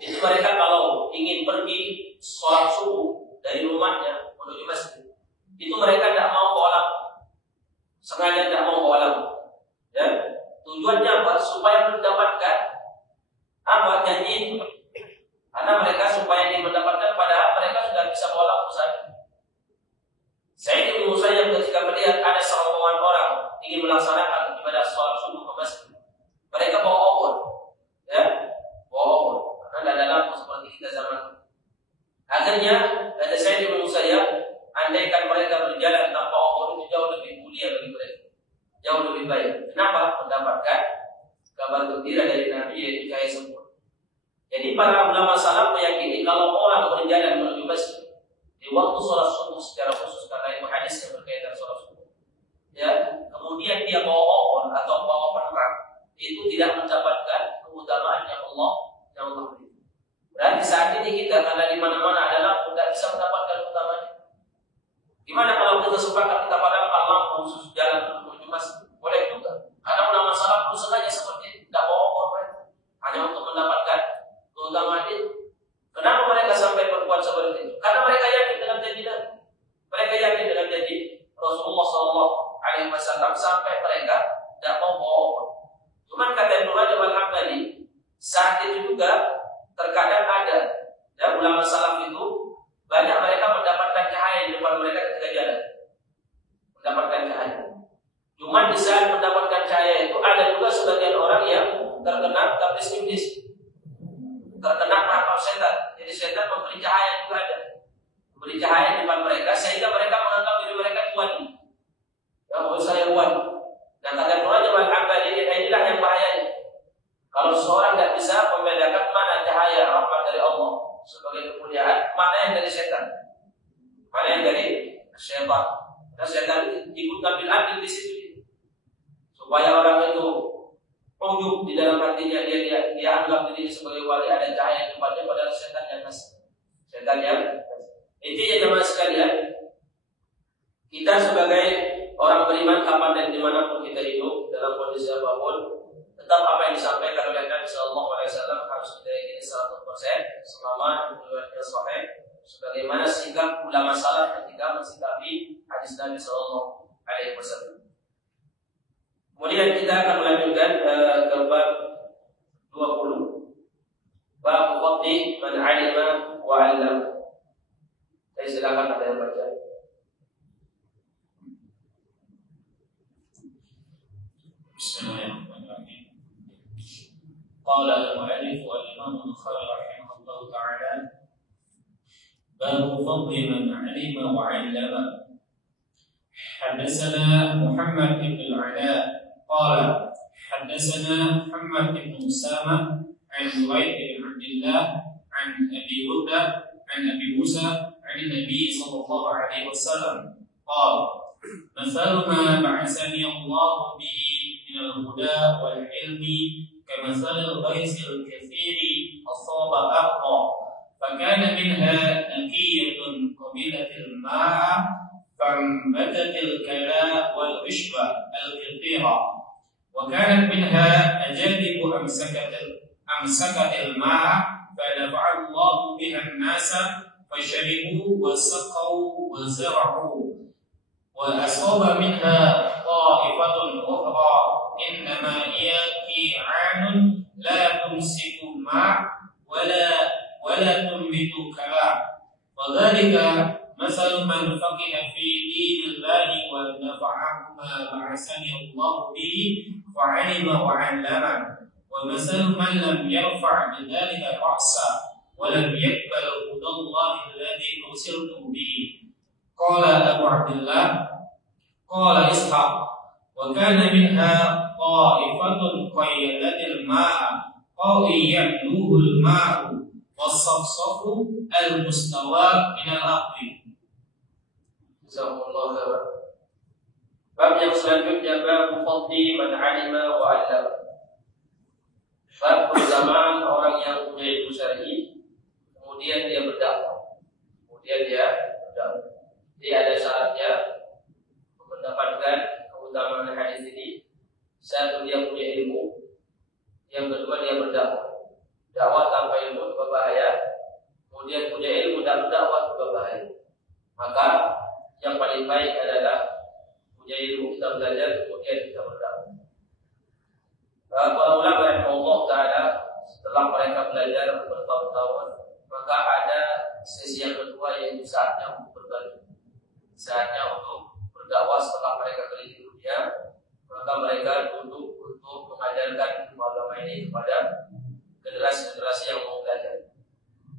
itu mereka kalau ingin pergi sholat subuh dari rumahnya menuju masjid, itu mereka tidak mau ke alam, sengaja tidak mau ke alam. Ya, tujuannya apa? Supaya mendapatkan apa janji itu. Karena mereka supaya ingin mendapatkan, padahal mereka sudah bisa bola saja. Saya Ibnu Musayyab ketika melihat ada serombongan orang ingin melaksanakan pada sholat subuh ke masjid. Mereka bawa obor, ya, bawa obor. Karena ada lampu seperti kita zaman. Akhirnya kata saya di Musayyab, andaikan mereka berjalan tanpa obor itu jauh lebih mulia bagi mereka, jauh lebih baik. Kenapa? Mendapatkan kabar gembira dari Nabi yaitu cahaya sempurna. Jadi para ulama salaf meyakini kalau orang berjalan menuju masjid di waktu sholat subuh secara khusus karena itu hadis yang berkaitan sholat subuh, ya, kemudian dia bawa obor atau bawa penerang, itu tidak mendapatkan keutamaan yang Allah beri. Berarti saat ini kita karena di mana-mana ada lampu tidak bisa mendapatkan keutamaan. Gimana kalau kita sepakat kita padamkan lampu khusus jalan menuju masjid? Boleh juga. Ada ulama salaf pun sengaja seperti itu, tidak bawa obor mereka hanya untuk mendapatkan keutamaan itu. Kenapa mereka sampai berbuat seperti itu? Karena mereka yakin dengan janji Nabi. Mereka yakin dengan janji Rasulullah SAW sampai mereka tidak mau bawa obor. Cuman kata Ibnu Rajab Al-Hambali, saat itu juga terkadang ada ya, ulama salaf itu banyak mereka mendapatkan cahaya di depan mereka ketika jalan, mendapatkan cahaya. Cuman di saat mendapatkan cahaya itu ada juga sebagian orang yang terkena tablis iblis, terkena perangkap setan. Jadi setan memberi cahaya juga ada, memberi cahaya di depan mereka sehingga mereka menganggap diri mereka tuan. Ya, menurut saya tuan. Dan kata Ibnu Rajab Al-Hambali, inilah yang bahayanya. Kalau seorang tidak bisa membedakan mana cahaya rahmat dari Allah sebagai kemuliaan, mana yang dari setan, mana yang dari syaitan. Dan setan ikut ambil di situ, supaya orang itu ujub di dalam hatinya, dia anggap diri sebagai wali, ada cahaya di depannya, padahal setan yang kasih. Setan yang intinya jemaah sekalian, kita sebagai orang beriman kapan dan dimanapun kita hidup dalam kondisi apapun, tetap apa yang disampaikan oleh Nabi Sallallahu Alaihi Wasallam harus kita yakini 100% selama riwayatnya sahih, sebagaimana sikap ulama salaf ketika mensikapi hadis Nabi Sallallahu Alaihi Wasallam. Kemudian kita akan melanjutkan ke bab 20, bab fadli man 'alima wa 'allama. Saya silakan ada yang baca. Bismillahirrahmanirrahim. Qala al-mu'allif al-imam al-Bukhari rahimahullah ta'ala, babu fadli man 'alima wa 'allama. Haddatsana Muhammad ibn al-'Ala qala haddatsana Muhammad ibn Usama an Zuhair bin Abdullah an Abi Hurda an Abi Musa an Nabi sallallahu alaihi wasallam qala مثل ما بعثني الله به من الهدى والعلم كمثل الغيث الكثير أصاب أرضا فكان منها نقية قبيلة الماء فانبتت الكلاء والعشب الكثيرة وكانت منها أجادب أمسكت الماء فنفع الله بها الناس فشربوا وسقوا وزرعوا وأصاب منها طائفة أخرى إنما هي كيعان لا تمسك ماء ولا تنبت كلاء وذلك مثل من فقه في دين الله ونفعه ما بعثني الله به وعلم وعلم ومثل من لم يرفع بذلك رأسا ولم يقبل هدى الله الذي أرسلت به. قال أبو عبد الله قال إسحاق وكان منها طائفة قيلت الماء يبلوه الماء والصفصف المستوى من الأرض. Jazakumullah khairan. Bab yang selanjutnya bab fadli man 'alima wa 'allama. Bab keutamaan orang yang punya ilmu syar'i kemudian dia berdakwah. Jadi ada syaratnya mendapatkan keutamaan hadis ini. Satu, dia punya ilmu. Yang kedua, dia berdakwah. Dakwah tanpa ilmu juga bahaya. Kemudian punya ilmu dan berdakwah juga bahaya. Maka yang paling baik adalah punya ilmu, kita belajar, kemudian kita berdakwah. Para ulama rahimahullah ta'ala setelah mereka belajar bertahun-tahun, maka ada sesi yang kedua, yaitu saatnya untuk berbagi, saatnya untuk berdakwah. Setelah mereka keliling dunia, maka mereka ini kepada generasi-generasi yang mau belajar.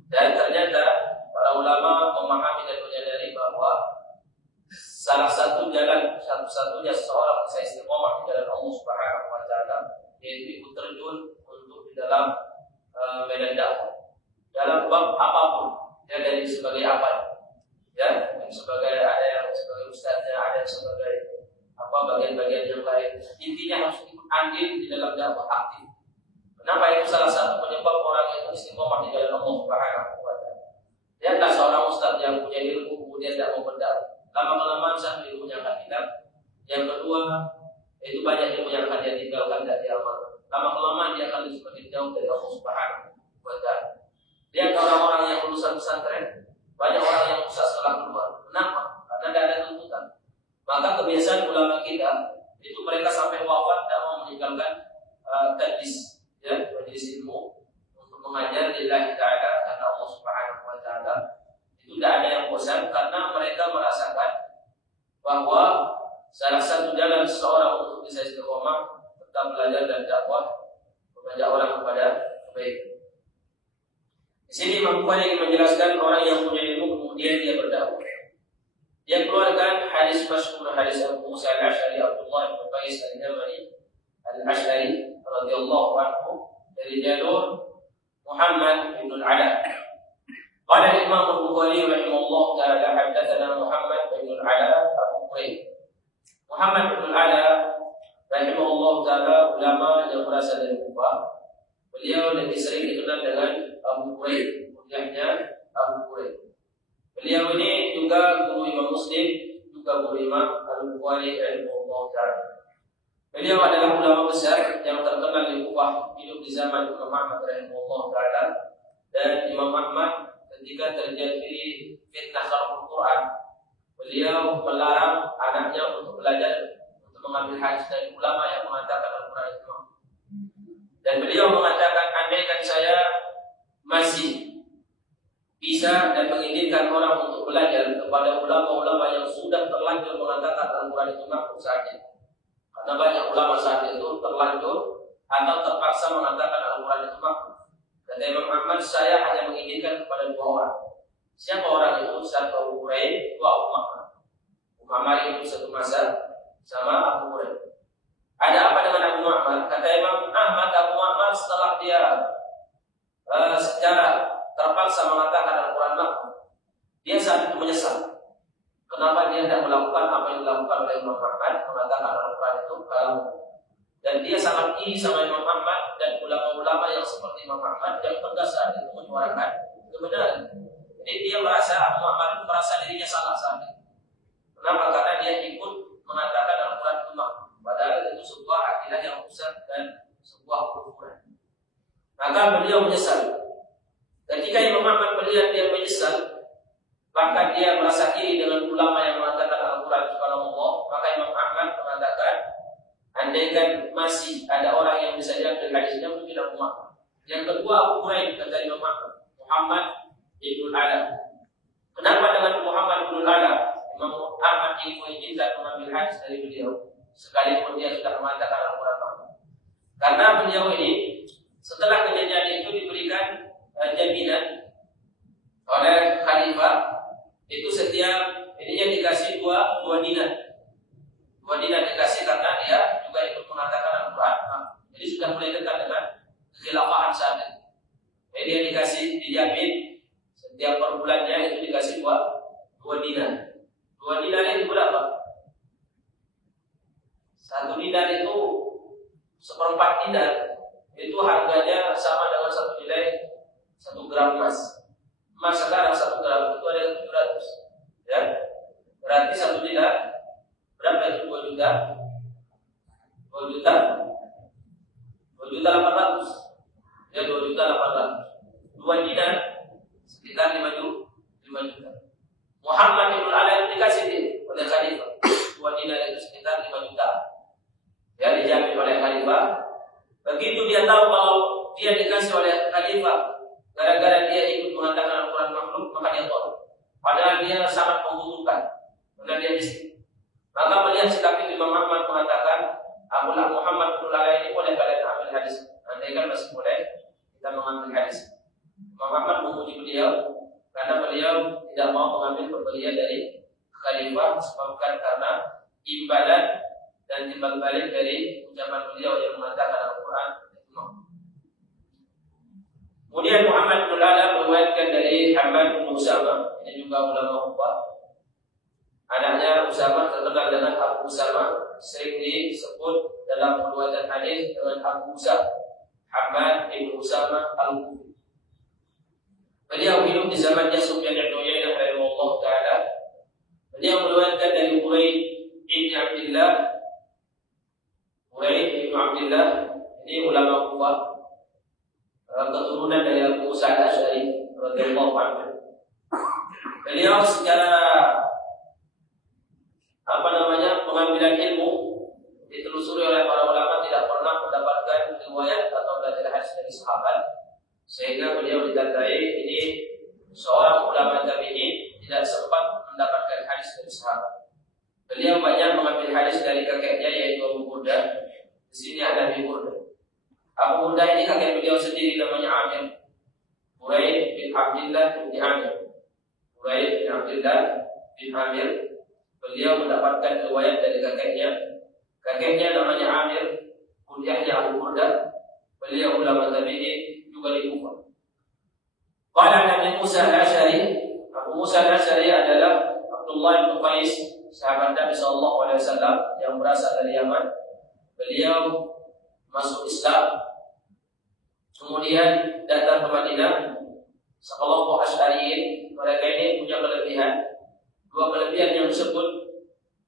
Dan ternyata para ulama memahami dan menyadari bahwa salah satu jalan satu-satunya seseorang bisa istiqomah di jalan Allah Subhanahu wa taala yaitu ikut terjun untuk di dalam medan dakwah. Dalam bab apapun, ya dari sebagai apa? Ya, sebagai ada yang sebagai ustaznya, ada yang sebagai bagian-bagian yang lain. Intinya harus ikut andil di dalam dakwah aktif. Kenapa itu salah satu penyebab orang itu istiqomah di jalan Allah Subhanahu wa taala. Dia adalah seorang ustaz yang punya ilmu kemudian tidak mau berdakwah. Lama-kelamaan satu ilmunya akan hilang. Yang kedua, itu banyak ilmu yang akan dia tinggalkan dan dia amalkan. Lama-kelamaan dia akan semakin jauh dari Allah Subhanahu wa taala. Dia orang-orang yang lulusan pesantren, banyak orang yang susah setelah keluar. Kenapa? Karena tidak ada tuntutan. Maka kebiasaan ulama kita itu mereka sampai wafat tidak mau meninggalkan tadris, ya, majelis ilmu untuk mengajar lillahi ta'ala karena Allah Subhanahu wa taala. Itu tidak ada yang bosan karena mereka merasakan bahwa salah satu jalan seseorang untuk bisa istiqomah tetap belajar dan dakwah, mengajak orang kepada kebaikan. Di sini Imam Bukhari ingin menjelaskan orang yang punya ilmu kemudian dia berdakwah. Dia keluarkan hadis masyhur, hadis Abu Musa al-Asy'ari Abdullah bin Qais al-Jamali al-Asy'ari radhiyallahu anhu dari jalur Muhammad bin al-Ala. Qala Imam Bukhari rahimahullah ta'ala haddatsana Muhammad bin al-Ala Abu Quraib. Muhammad bin al-Ala rahimahullah ta'ala ulama yang berasal dari Kufah. Beliau lebih sering dikenal dengan Abu Quraib, kunyahnya Abu Quraib. Beliau ini juga guru Imam Muslim, juga guru Imam Al-Bukhari rahimahullah ta'ala. Beliau adalah ulama besar yang terkenal di Kufah, hidup di zaman Imam Ahmad rahimahullah ta'ala. Dan Imam Ahmad ketika terjadi fitnah khalqul Quran, beliau melarang anaknya untuk belajar, untuk mengambil hadis dari ulama yang mengatakan Al-Quran itu. Dan beliau mengatakan, andaikan saya masih bisa dan mengizinkan orang untuk belajar kepada ulama-ulama yang sudah terlanjur mengatakan Al-Quran itu makhluk saja. Karena banyak ulama saat itu terlanjur atau terpaksa mengatakan Al-Quran itu makhluk. Kata Imam Ahmad, saya hanya mengizinkan kepada dua orang. Siapa orang itu? Satu Abu Hurairah, dua Umar. Umar itu satu masa sama Abu Hurairah. Ada apa dengan Abu Muhammad? Kata Imam Ahmad, Abu Muhammad setelah dia secara terpaksa mengatakan Al-Quran makhluk, dia saat itu menyesal. Kenapa dia tidak melakukan apa yang dilakukan oleh Imam Ahmad, mengatakan Al-Quran itu kalau. Dan dia sangat iri sama Imam Ahmad dan ulama-ulama yang seperti Imam Ahmad yang tegas saat itu menyuarakan kebenaran. Jadi dia merasa Abu Muhammad itu merasa dirinya salah saat itu. Kenapa? Karena dia ikut mengatakan Al-Quran itu makhluk. Padahal itu sebuah akidah yang besar dan sebuah kekufuran. Maka beliau menyesal. Ketika Imam Ahmad melihat dia menyesal, bahkan dia merasa iri dengan ulama yang mengatakan Al-Quran itu kalamullah, maka Imam Ahmad mengatakan, andaikan masih ada orang yang bisa diambil hadisnya mungkin Abu Muhammad. Yang kedua Abu Hurairah, kata Imam Ahmad, Muhammad ibn Ala. Kenapa dengan Muhammad ibn Ala Imam Ahmad ingin mengizinkan mengambil hadis dari beliau, sekalipun dia sudah mengatakan Al-Quran makhluk? Karena beliau ini setelah kejadian itu diberikan jaminan oleh khalifah, itu setiap ininya dikasih dua dinar. Dua dinar dikasih karena dia juga ikut mengatakan Al-Quran. Jadi sudah mulai dekat dengan kekhilafahan saat itu. Jadi dia dikasih, dijamin setiap per bulannya itu dikasih dua dinar. Dua dinar itu berapa? Satu dinar itu seperempat dinar. Itu harganya sama dengan satu nilai 1 gram emas. Emas sekarang 1 gram itu ada 700, ya. Berarti 1 dinar berapa itu? 2 juta 800. Ya, 2 juta 800. 2 dinar sekitar 5 juta. Muhammad ibn Ala itu dikasih oleh khalifah. 2 dinar itu sekitar 5 juta. Ya, dijamin oleh khalifah. Begitu dia tahu kalau dia dikasih oleh khalifah gara-gara dia ikut mengatakan Al-Quran makhluk, maka dia tolak. Padahal dia sangat membutuhkan, karena dia miskin. Maka melihat sikap itu Imam Ahmad mengatakan, Abu Muhammad bin Ala ini boleh kalian ambil hadis andai kan masih boleh kita mengambil hadis. Imam Ahmad memuji beliau karena beliau tidak mau mengambil pembelian dari khalifah disebabkan karena imbalan dan timbal balik dari ucapan beliau yang mengatakan Al-Quran. Kemudian Muhammad bin Ala meriwayatkan dari Hammad bin Usama, ini juga ulama Kufah. Anaknya Usama terkenal dengan Abu Usama, sering disebut dalam riwayat hadis dengan Abu Usama, Hammad bin Usama Al-Kufi. Beliau hidup di zamannya Sufyan bin Uyainah rahimahullah taala. Beliau meriwayatkan dari Buraid bin Abdullah. Buraid bin Abdullah ini ulama Kufah, keturunan dari Abu Musa al-Asy'ari radhiyallahu anhu. Beliau secara pengambilan ilmu ditelusuri oleh para ulama tidak pernah mendapatkan riwayat atau belajar hadis dari sahabat, sehingga beliau ditandai ini seorang ulama tabi'in tidak sempat mendapatkan hadis dari sahabat. Beliau banyak mengambil hadis dari kakeknya yaitu Abu Burda. Di sini ada Abu Burda. Abu Burda ini kakek beliau sendiri namanya Amir. Buraid bin Abdullah bin Amir. Buraid bin Abdullah bin Amir. Beliau mendapatkan riwayat dari kakeknya. Kakeknya namanya Amir, kunyahnya Abu Burda. Beliau ulama tabi'in juga di Kufah. Qala Nabi Musa al-Asy'ari. Abu Musa al-Asy'ari adalah Abdullah bin Qais, sahabat Nabi sallallahu alaihi wasallam yang berasal dari Yaman. Beliau masuk Islam, kemudian datang ke Madinah. Sekelompok Asy'ariyin, mereka ini punya kelebihan. Dua kelebihan yang disebut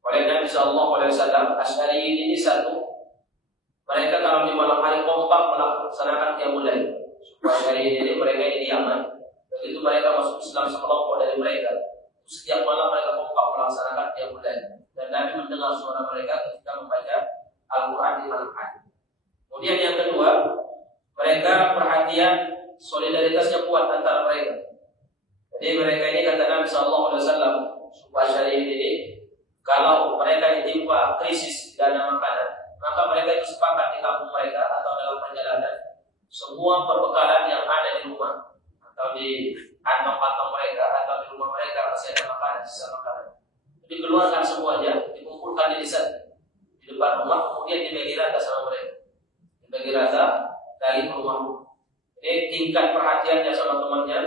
oleh Nabi sallallahu alaihi wasallam. Asy'ariyin ini satu, mereka kalau di malam hari kompak melaksanakan qiyamul lail. Asy'ariyin ini mereka ini di Yaman. Begitu mereka masuk Islam, sekelompok dari mereka setiap malam mereka kompak melaksanakan qiyamul lail. Dan Nabi mendengar suara mereka ketika membaca Al-Quran di malam hari. Kemudian yang kedua, mereka perhatian, solidaritasnya kuat antara mereka. Jadi mereka ini kata Nabi sallallahu alaihi wasallam, suku Asy'ariyin ini, kalau mereka ditimpa krisis dana makanan, maka mereka itu sepakat di kampung mereka atau dalam perjalanan, semua perbekalan yang ada di rumah atau di kantong-kantong mereka atau di rumah mereka masih ada makanan, sisa makanan, dikeluarkan semuanya, dikumpulkan di sana di depan rumah, kemudian dibagi rata sama mereka, dibagi rata dari rumah. Ini tingkat perhatiannya sama temannya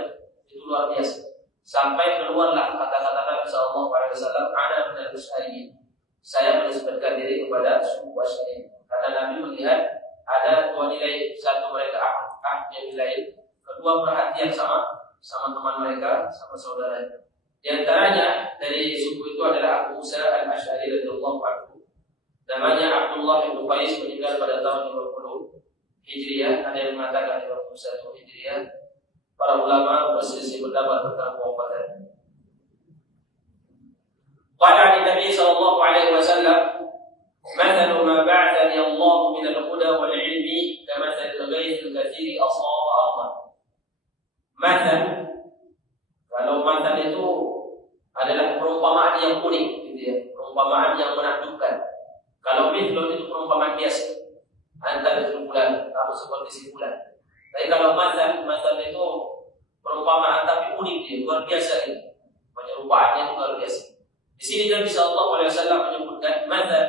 itu luar biasa. Sampai keluarlah kata-kata Nabi sallallahu alaihi wasallam, "Ana minal Asy'ariyin." Saya menisbatkan diri kepada suku Asy'ari. Karena Nabi melihat ada dua nilai, satu mereka ahli nilai, kedua perhatian sama teman mereka, sama saudaranya. Di antaranya dari suku itu adalah Abu Musa al-Asy'ari radhiyallahu anhu. Namanya Abdullah bin Qais, meninggal pada tahun 50 Hijriah, ada yang mengatakan 51 Hijriah. Para ulama berselisih pendapat tentang kewafatannya. Qala Nabi sallallahu alaihi wasallam, "Mathalu ma ba'athani Allah min al-huda wal 'ilmi kamathali al-ghayth al-kathiri asaba ardan." Mathal, kalau mathal itu adalah perumpamaan yang unik, gitu ya, perumpamaan yang menakjubkan. Kalau mithlun itu perumpamaan biasa, antara bulan, kamu seperti si bulan. Tapi kalau mathal itu perumpamaan tapi unik, dia luar biasa ini. Penyerupaannya luar biasa. Di sini Nabi sallallahu alaihi wasallam menyebutkan mathal.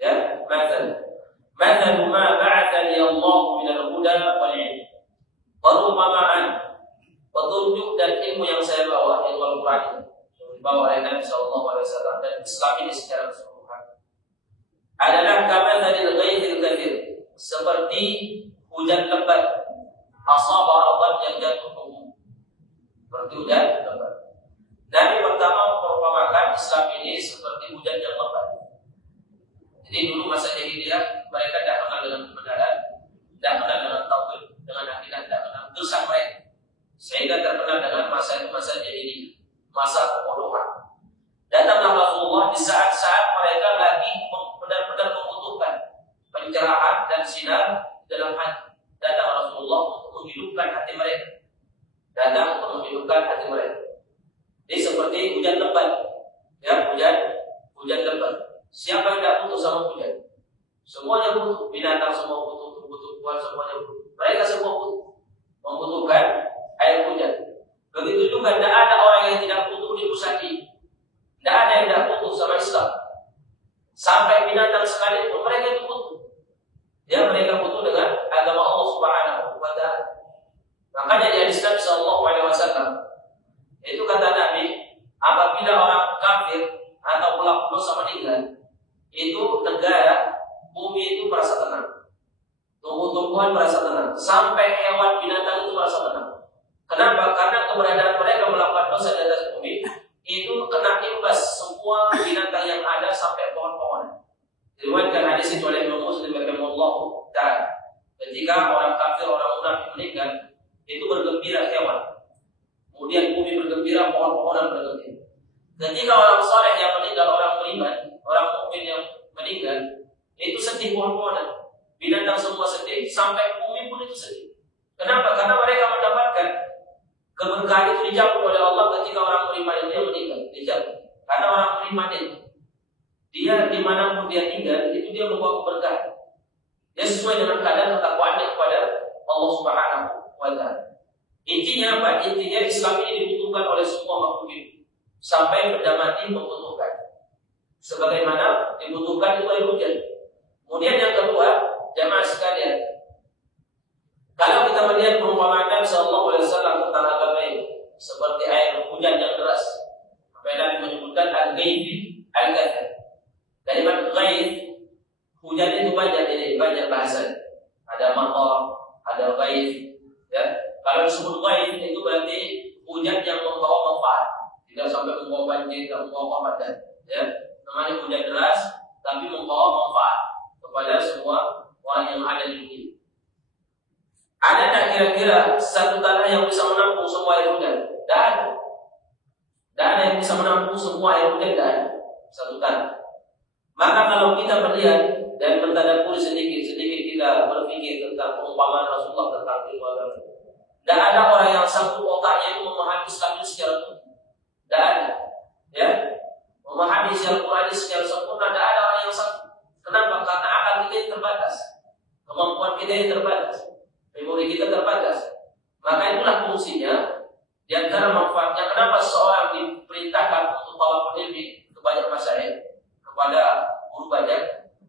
Ya, mathal. Mathalu ma ba'athani Allah min al-huda wal 'ilm. Perumpamaan petunjuk dan ilmu yang saya bawa, yaitu Al-Qur'an, yang dibawa oleh Nabi sallallahu alaihi wasallam dan Islam ini secara keseluruhan, adalah kamathal ghaithil katsir, seperti hujan lebat, asaba ardan yang jatuh ke bumi, seperti hujan lebat. Nabi pertama memperumpamakan Islam ini seperti hujan yang lebat. Jadi dulu masa jahiliyah mereka tidak kenal dengan kebenaran, tidak kenal dengan tauhid, dengan akidah, tidak kenal dosa mereka, sehingga terkenal dengan masa jahiliyah, masa kebodohan. Datanglah Rasulullah di saat-saat mereka lagi benar-benar membutuhkan pencerahan dan sinar dalam hati. Datang Rasulullah untuk menghidupkan hati mereka. Datang untuk menghidupkan hati mereka. Jadi seperti hujan lebat, ya, hujan lebat. Siapa yang tidak butuh sama hujan? Semuanya butuh, binatang semua butuh, tumbuh-tumbuhan semuanya butuh. Mereka semua butuh, membutuhkan air hujan. Begitu juga tidak ada orang yang tidak butuh dipusati. Tidak ada yang tidak butuh sama Islam. Sampai binatang sekalipun mereka itu butuh. Ya, mereka butuh dengan agama Allah Subhanahu wa Ta'ala. Makanya di hadis Nabi sallallahu alaihi wasallam itu kata Nabi, apabila orang kafir atau pelaku dosa meninggal, itu negara, bumi itu merasa tenang. Tumbuh-tumbuhan merasa tenang. Sampai hewan binatang itu merasa tenang. Kenapa? Karena keberadaan mereka melakukan dosa di atas bumi itu kena imbas semua binatang yang ada sampai pohon-pohon. Diriwayatkan hadis itu oleh Imam Muslim rahimahullahu ta'ala. Ketika orang kafir, orang munafik meninggal, itu bergembira hewan. Kemudian bumi bergembira, pohon-pohonan bergembira. Ketika orang saleh yang meninggal, orang beriman, orang mukmin yang meninggal, itu sedih pohon-pohonan. Binatang semua sedih, sampai bumi pun itu sedih. Kenapa? Karena mereka mendapatkan keberkahan itu dicabut oleh Allah ketika orang beriman itu yang meninggal, dicabut. Karena orang beriman itu, dia dimanapun dia tinggal, itu dia membawa keberkahan. Dia sesuai dengan keadaan ketakwaannya kepada Allah Subhanahu wa Ta'ala. Intinya apa? Intinya Islam ini dibutuhkan oleh semua makhluk hidup. Sampai benda mati membutuhkan. Sebagaimana dibutuhkan itu air hujan. Kemudian yang kedua, jamaah sekalian, kalau kita melihat perumpamaan Nabi sallallahu alaihi wasallam tentang agama ini, seperti air hujan yang deras, Nabi menyebutkan al-ghaibi al-kathir. Kalimat ghaib, hujan itu banyak bahasa. Ada matar, ada ghaib. Ya, kalau disebut ghaib itu berarti hujan yang membawa manfaat, tidak sampai membawa banjir, tidak membawa kobaran. Ya, namanya hujan deras, tapi membawa manfaat kepada semua orang yang ada di dunia. Ada tak kira-kira satu tanah yang bisa menampung semua air hujan? Tidak ada. Tidak ada yang bisa menampung semua air hujan, tidak ada. Satu tanah. Maka kalau kita melihat dan bertadabbur sedikit kita berpikir tentang perumpamaan Rasulullah tentang ilmu agama, tidak ada orang yang sanggup otaknya itu memahami Islam itu secara utuh. Tidak ada. Ya, memahami Al-Quran secara sempurna, tidak ada orang yang sanggup. Kenapa? Karena akal kita yang terbatas, kemampuan kita yang terbatas, memori kita terbatas. Maka itulah fungsinya. Di antara manfaatnya, kenapa seorang diperintahkan untuk talabul ilmi ke banyak masyarakat, kepada guru banyak?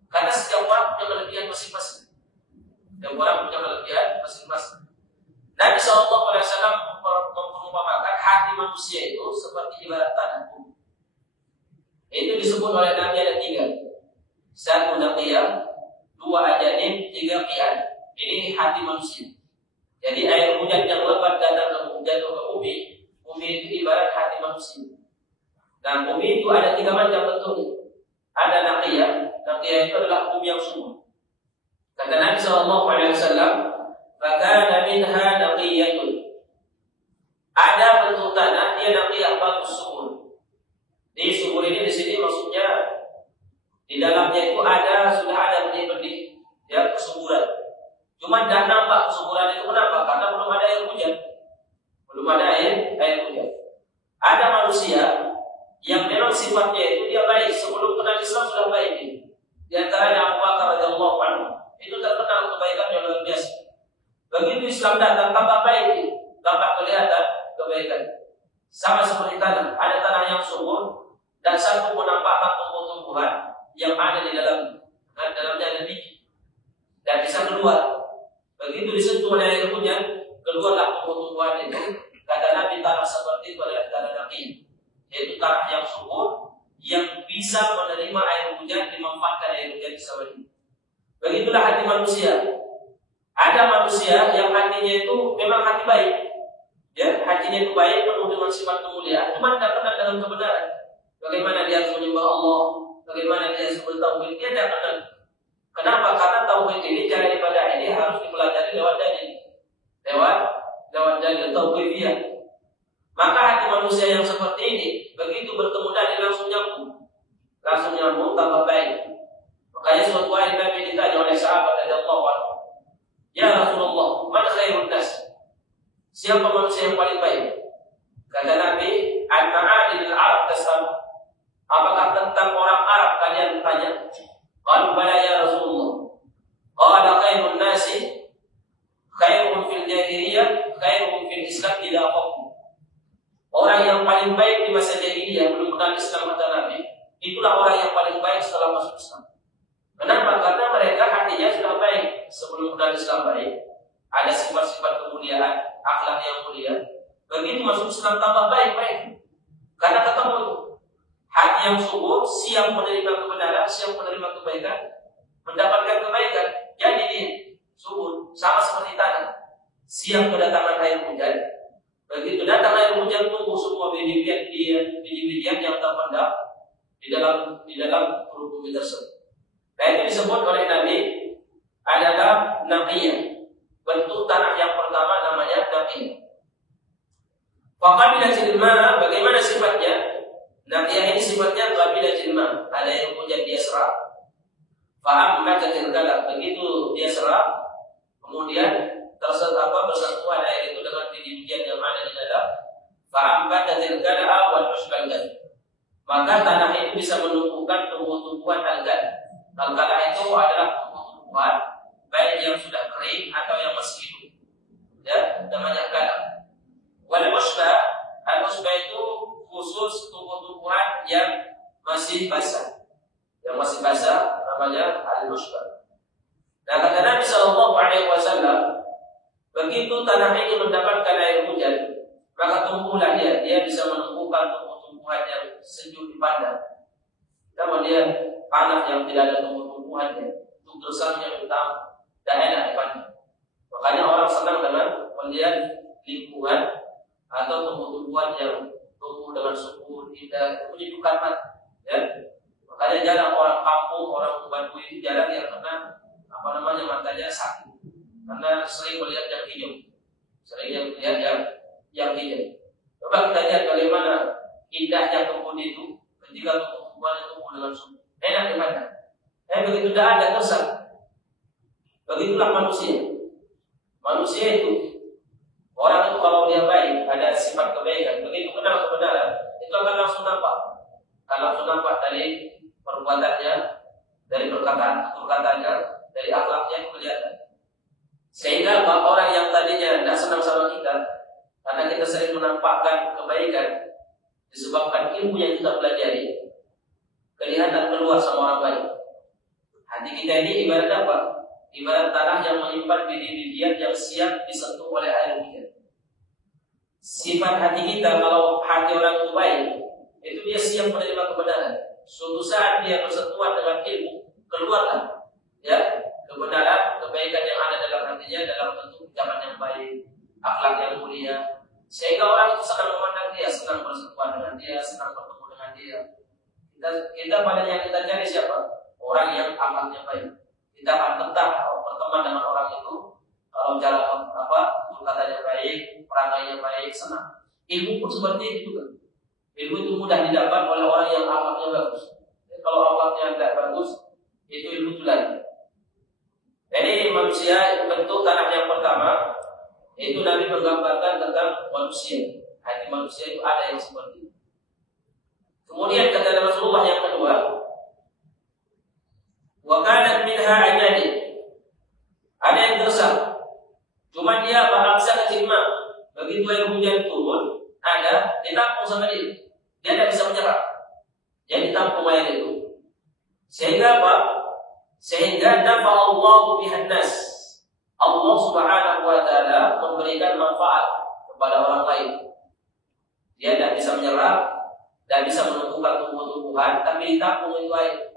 Karena setiap orang punya kelebihan masing-masing. Setiap orang punya kelebihan masing-masing. Nabi SAW memperumpamakan hati manusia itu seperti ibarat tanah bumi. Itu disebut oleh Nabi ada 3. 1 naqiyah, 2 ajanin, 3 qiyan. Ini hati manusia. Jadi air hujan yang lebat datang jatuh ke bumi, bumi itu ibarat hati manusia. Dan bumi itu ada 3 macam bentuknya. Ada naqiyah, naqiyah itu adalah bumi yang sumur. Kata Nabi SAW, "Fakana minha naqiyatun." Ada bentuk tanah, dia naqiyah, bagus sumur. Di sumur ini di sini maksudnya di dalamnya itu sudah ada benih-benih, ya, kesuburan. Cuma tidak nampak kesuburan itu. Kenapa? Karena belum ada air hujan. Belum ada air hujan. Ada manusia yang memang sifatnya itu dia baik, sebelum kenal Islam sudah baik. Di antaranya Abu Bakar radhiyallahu anhu, itu terkenal kebaikannya luar biasa. Begitu Islam datang, tambah baik, tambah kelihatan kebaikan. Sama seperti tanah, ada tanah yang subur dan satu menampakkan tumbuh-tumbuhan yang ada di dalamnya. Dan dalamnya ada biji dan bisa keluar. Begitu disentuh oleh air hujan, keluarlah tumbuh-tumbuhan itu. Kata Nabi, tanah seperti itu adalah tanah naqiyah, yaitu tanah yang subur yang bisa menerima air hujan, dimanfaatkan air hujan seperti. Begitulah hati manusia. Ada manusia yang hatinya itu memang hati baik, ya, hatinya itu baik, penuh dengan sifat kemuliaan, cuma tidak kenal dengan kebenaran. Bagaimana dia harus menyembah Allah, bagaimana dia harus bertauhid, dia tidak kenal. Kenapa? Karena tauhid ini, cara ibadah ini harus dipelajari lewat dalil, lewat dalil tauhidiyah. Maka hati manusia yang seperti ini, begitu bertemu dalil langsung nyambung, tambah baik. Makanya suatu hari Nabi ditanya oleh sahabat radhiyallahu anhu, "Ya Rasulullah, man khairun nas?" Siapa manusia yang paling baik? Kata Nabi, "An-ma'adil al-Arab tasal." Apakah tentang orang Arab kalian tanya? Qalu bala ya Rasulullah. Kenapa? Karena mereka hatinya sudah baik sebelum kenal Islam baik. Ada sifat-sifat kemuliaan, akhlak yang mulia. Begitu masuk Islam tambah baik-baik. Karena ketemu itu hati yang subur, siap menerima kebenaran, siap menerima kebaikan, mendapatkan kebaikan. Jadi dia subur, sama seperti tanah, siap kedatangan air hujan. Begitu datang air hujan, tumbuh semua biji-bijian yang terpendam di dalam perut bumi tersebut. Nah, itu disebut oleh Nabi adalah naqiyah. Bentuk tanah yang pertama namanya naqiyah. Qabilatil ma, bagaimana sifatnya? Naqiyah ini sifatnya qabilatil ma. Ada yang hujan dia serap. Fa'ammatil kalab, begitu dia serap, kemudian bersentuhan air itu dengan biji-bijian yang ada di dalam. Fa'ammatil kalab wal ushbal gad. Maka tanah itu bisa menumbuhkan tumbuh-tumbuhan algal. Algalah itu adalah tumbuh-tumbuhan baik yang sudah kering atau yang masih hidup. Ya, namanya kalab. Wal ushba itu khusus tumbuh-tumbuhan yang masih basah. Yang masih basah namanya al-ushba. Nah, kata Nabi sallallahu alaihi wasallam, begitu tanah ini mendapatkan air hujan, maka tumbuhlah dia bisa menumbuhkan tumbuh-tumbuhan yang sejuk dipandang. Namun dia tanah yang tidak ada tumbuh-tumbuhannya, itu gersangnya hitam dan enak dipandang. Makanya orang senang dengan melihat lingkungan atau tumbuh-tumbuhan yang tumbuh dengan subur, indah, menyejukkan mata. Ya, makanya jarang orang kampung, orang Badui jarang yang kena matanya sakit, karena sering melihat yang hijau, sering melihat yang hijau. Coba kita lihat bagaimana indahnya kebun itu ketika tumbuh-tumbuhan tumbuh dengan subur, enak dipandang. Begitu tidak ada kesan. Begitulah manusia. Manusia itu, orang itu kalau dia baik, ada sifat kebaikan, begitu kenal kebenaran, itu akan langsung nampak. Akan langsung nampak dari perbuatannya, dari perkataannya, dari akhlaknya kelihatan. Sehingga orang yang tadinya tidak senang sama kita, karena kita sering menampakkan kebaikan, disebabkan ilmu yang kita pelajari, kelihatan keluar sama orang baik. Hati kita ini ibarat apa? Ibarat tanah yang menyimpan biji-bijian yang siap disentuh oleh air hujan. Sifat hati kita, kalau hati orang itu baik, itu dia siap menerima kebenaran. Suatu saat dia bersentuhan dengan ilmu, keluarlah ya kebenaran, kebaikan yang ada dalam hatinya dalam bentuk ucapan yang baik, akhlak yang mulia, sehingga orang itu senang memandang dia, senang bersentuhan dengan dia, senang bertemu dengan dia. Kita pada yang kita cari siapa? Orang yang akhlaknya baik. Kita akan betah berteman dengan orang itu kalau cara katanya baik, perangainya baik, senang. Ilmu pun seperti itu juga. Ilmu itu mudah didapat oleh orang yang akhlaknya bagus. Kalau akhlaknya tidak bagus, itu ilmu itu lagi. Jadi manusia bentuk tanah yang pertama itu Nabi menggambarkan tentang manusia. Hati manusia itu ada yang seperti itu. Kemudian kata Rasulullah yang kedua, wa kanat minha ajadi. Ada yang gersang. Cuma dia bahasa kecil mah. Begitu air hujan turun, ada ditampung sama dia. Dia tidak bisa menyerap. Jadi ditampung air itu. Sehingga apa? Sehingga nafa'allahu bihan nas. Allah Subhanahu wa taala memberikan manfaat kepada orang lain. Dia tidak bisa menyerap, tidak bisa menumbuhkan tumbuh-tumbuhan, tapi ditampung itu air.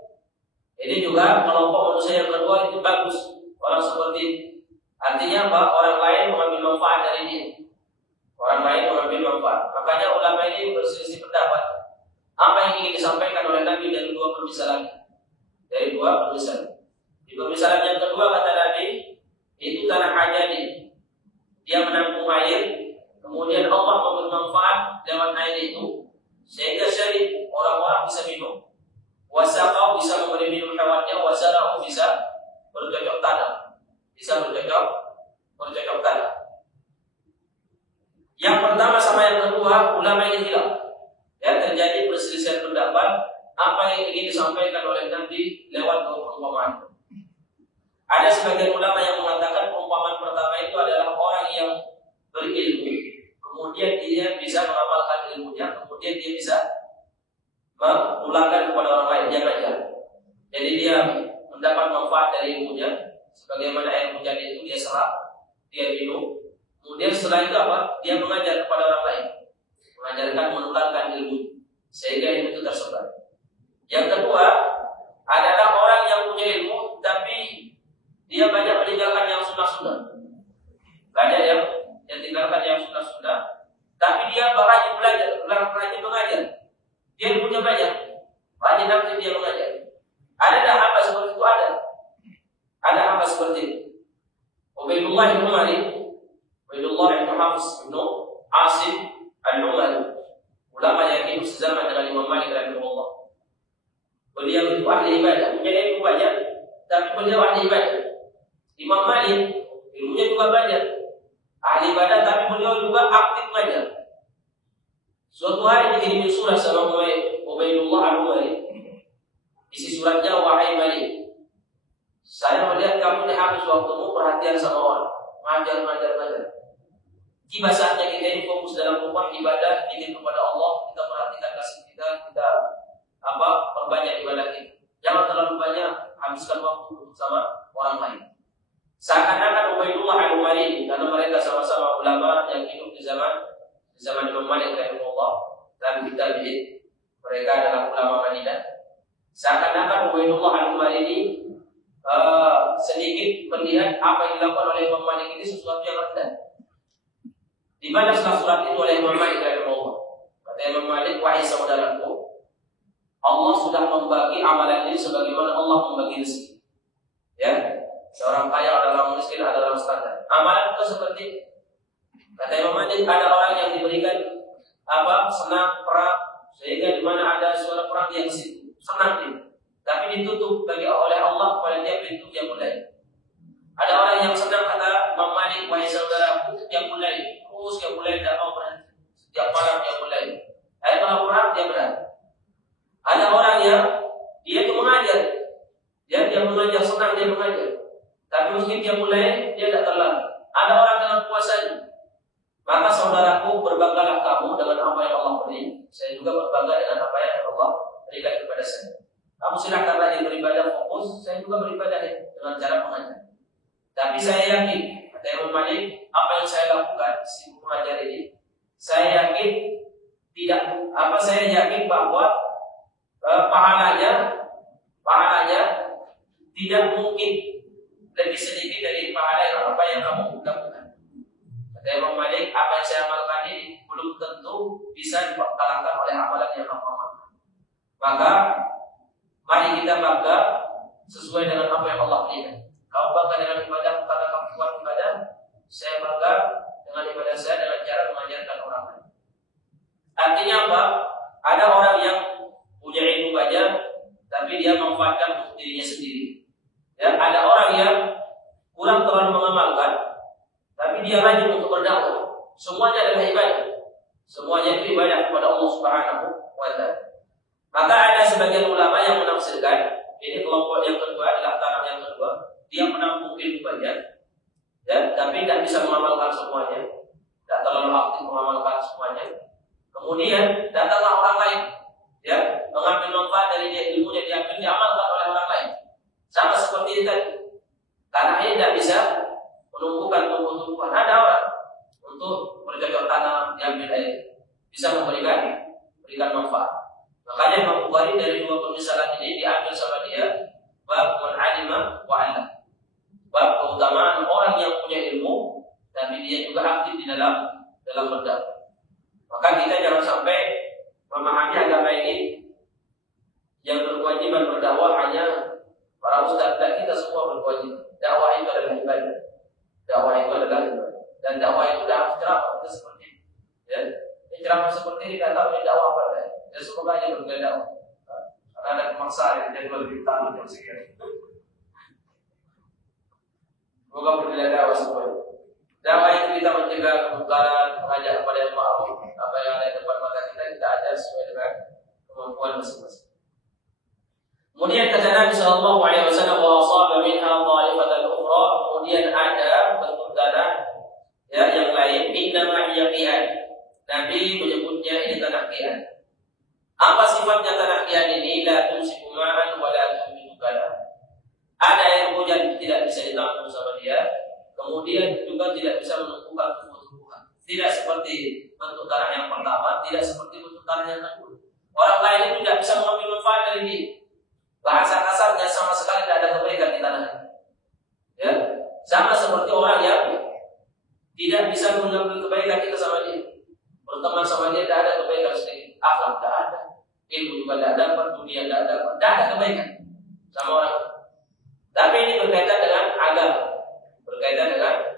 Ini juga kelompok manusia yang kedua itu bagus. Orang seperti ini. Artinya apa? Orang lain mengambil manfaat dari dia. Orang lain mengambil manfaat. Makanya ulama ini berselisih pendapat. Apa yang ingin disampaikan oleh Nabi dari dua permisalan? Dari dua permisalan. Di permisalan yang kedua kata Nabi, itu tanah ajadi. Dia menampung air, kemudian Allah memberi manfaat lewat air itu, sehingga syarib orang-orang bisa minum. Wasaqau bisa memberi minum hewannya, wasarau bisa bercocok tanam. Bisa bercocok tanam. Yang pertama sama yang kedua, ulama ini hilang. Ya, terjadi perselisihan pendapat apa yang ingin disampaikan oleh Nabi lewat perumpamaan. Ada sebagian ulama yang mengatakan perumpamaan pertama itu adalah orang yang berilmu, kemudian dia bisa mengamalkan ilmunya, kemudian dia bisa menulangkan kepada orang lain. Jadi dia mendapat manfaat dari ilmunya, sebagaimana air hujan itu dia serap, dia minum. Kemudian setelah itu apa? Dia mengajar kepada orang lain, mengajarkan, menularkan ilmu, sehingga ilmu itu tersebar. Yang kedua adalah orang yang punya ilmu, tapi dia banyak meninggalkan yang sunnah-sunnah. Banyak yang tinggalkan yang sunnah-sunnah, tapi dia rajin belajar, rajin mengajar. Dia punya banyak, rajin aktif dia mengajar. Ada tak hamba seperti itu? Ada hamba seperti itu. Ubaidullah bin Umari, Ubaidullah bin Hafiz bin Asim al-Umari, ulama yang hidup sezaman dengan Imam Malik rahimahullah. Beliau itu ahli ibadah, punya ilmu banyak, tapi beliau ahli ibadah. Imam Malik ilmunya juga banyak, ahli ibadah, tapi beliau juga aktif mengajar. Suatu hari dikirimin surat sama Ubaidullah al-Umari. Isi suratnya, wahai Malik, saya melihat kamu ini habis waktumu perhatian sama orang, ngajar. Tiba saatnya kita ini fokus dalam rumah ibadah, ingin kepada Allah, kita perhatikan kasih kita perbanyak ibadah kita. Jangan terlalu banyak habiskan waktu sama orang lain. Seakan-akan Ubaidullah al-Umari, karena mereka sama-sama ulama yang hidup di zaman Imam Malik rahimahullah dan tabi'in, mereka adalah ulama Madinah. Seakan-akan Ubaidullah al-Umari ini sedikit melihat apa yang dilakukan oleh Imam Malik ini sesuatu yang rendah. Di mana surat itu oleh Imam Malik rahimahullah. Kata Imam Malik, wahai saudaraku, Allah sudah membagi amalan ini sebagaimana Allah membagi rezeki. Ya, seorang kaya, ada orang miskin, ada orang standar. Amalan itu seperti, kata Imam Malik, ada orang yang diberikan senang perang, sehingga di mana ada suara perang yang senang dia, tapi ditutup oleh Allah kepada dia pintu yang mulai. Ada orang yang senang, kata Imam Malik, wahai saudaraku, yang mulai terus, yang mulai tidak mau berhenti. Setiap malam yang mulai. Kalau perang dia berhenti. Ada orang yang dia itu mengajar, dia mengajar, senang dia mengajar, tapi mungkin dia mulai dia tidak terlalu. Ada orang dengan puasanya. Maka saudaraku, berbanggalah kamu dengan apa yang Allah beri. Saya juga berbangga dengan apa yang Allah berikan kepada saya. Kamu silakan rajin beribadah fokus, saya juga beribadah dengan cara mengajar. Tapi saya yakin, kata Imam Malik, apa yang saya lakukan sibuk mengajar ini, saya yakin bahwa pahalanya tidak mungkin lebih sedikit dari pahala yang apa yang kamu lakukan. Kata Imam Malik, apa yang saya amalkan ini belum tentu bisa dikalahkan oleh amalan yang kamu amalkan. Maka mari kita bangga sesuai dengan apa yang Allah berikan. Kau bangga dengan ibadah, kata kamu kuat ibadah. Saya bangga dengan ibadah saya dengan cara mengajarkan orang lain. Artinya apa? Ada orang yang punya ilmu banyak, tapi dia memanfaatkan untuk dirinya sendiri. Ya, ada orang yang kurang terlalu mengamalkan, tapi dia rajin untuk berdakwah. Semuanya adalah ibadah. Semuanya itu ibadah kepada Allah Subhanahu wa Ta'ala. Maka ada sebagian ulama yang menafsirkan, ini kelompok yang kedua adalah taraf yang kedua, dia menampung ilmu banyak, ya, tapi tidak bisa mengamalkan semuanya, tidak terlalu aktif mengamalkan semuanya. Kemudian datanglah orang lain, ya, mengambil manfaat dari ilmunya, diambil, diamalkan oleh orang lain. Sama seperti itu tadi. Tanah ini tidak bisa menumbuhkan tumbuh-tumbuhan. Ada orang untuk bercocok tanam, diambil air, bisa memberikan manfaat. Makanya Imam Bukhari dari dua permisalan ini diambil sama dia, bab man alima wa 'allam. Bab keutamaan orang yang punya ilmu tapi dia juga aktif di dalam berdakwah. Maka kita jangan sampai memahami agama ini yang berkewajiban berdakwah hanya para ustaz. Kita semua berkewajiban. Dakwah itu adalah ibadah. Dan dakwah itu dakwah ceramah itu seperti itu. Ya. Ini ceramah seperti ini tidak tahu ini dakwah apa ya. Ya semoga aja berbeda dakwah. Karena ada pemaksaan jadi lebih tahu jam sekian. Semoga berbeda dakwah semuanya. Dakwah itu kita mencegah kemungkaran, mengajak kepada yang ma'ruf, apa yang ada di depan mata kita ajar sesuai dengan kemampuan masing-masing. Kemudian kata Nabi sallallahu alaihi wasallam, wa asaba minha dha'ifatan ukhra, kemudian ada bentuk tanah ya yang lain, innama hiya qiyan. Nabi menyebutnya ini tanah qiyan. Apa sifatnya tanah qiyan ini? La tumsiku ma'an wa la tumbitu kalam. Kemudian juga tidak bisa menumbuhkan tumbuh-tumbuhan. Tidak seperti bentuk tanah yang pertama, tidak seperti bentuk tanah yang kedua. Orang lain itu tidak bisa mengambil manfaat dari dia. Bahasa kasarnya sama sekali tidak ada kebaikan di tanah ini. Ya, sama seperti orang yang tidak bisa mengambil kebaikan kita sama dia. Berteman sama dia tidak ada kebaikan sedikit. Akhlak tidak ada, ilmu juga tidak dapat, dunia tidak dapat, tidak ada kebaikan sama orang. Tapi ini berkaitan dengan agama, berkaitan dengan agama.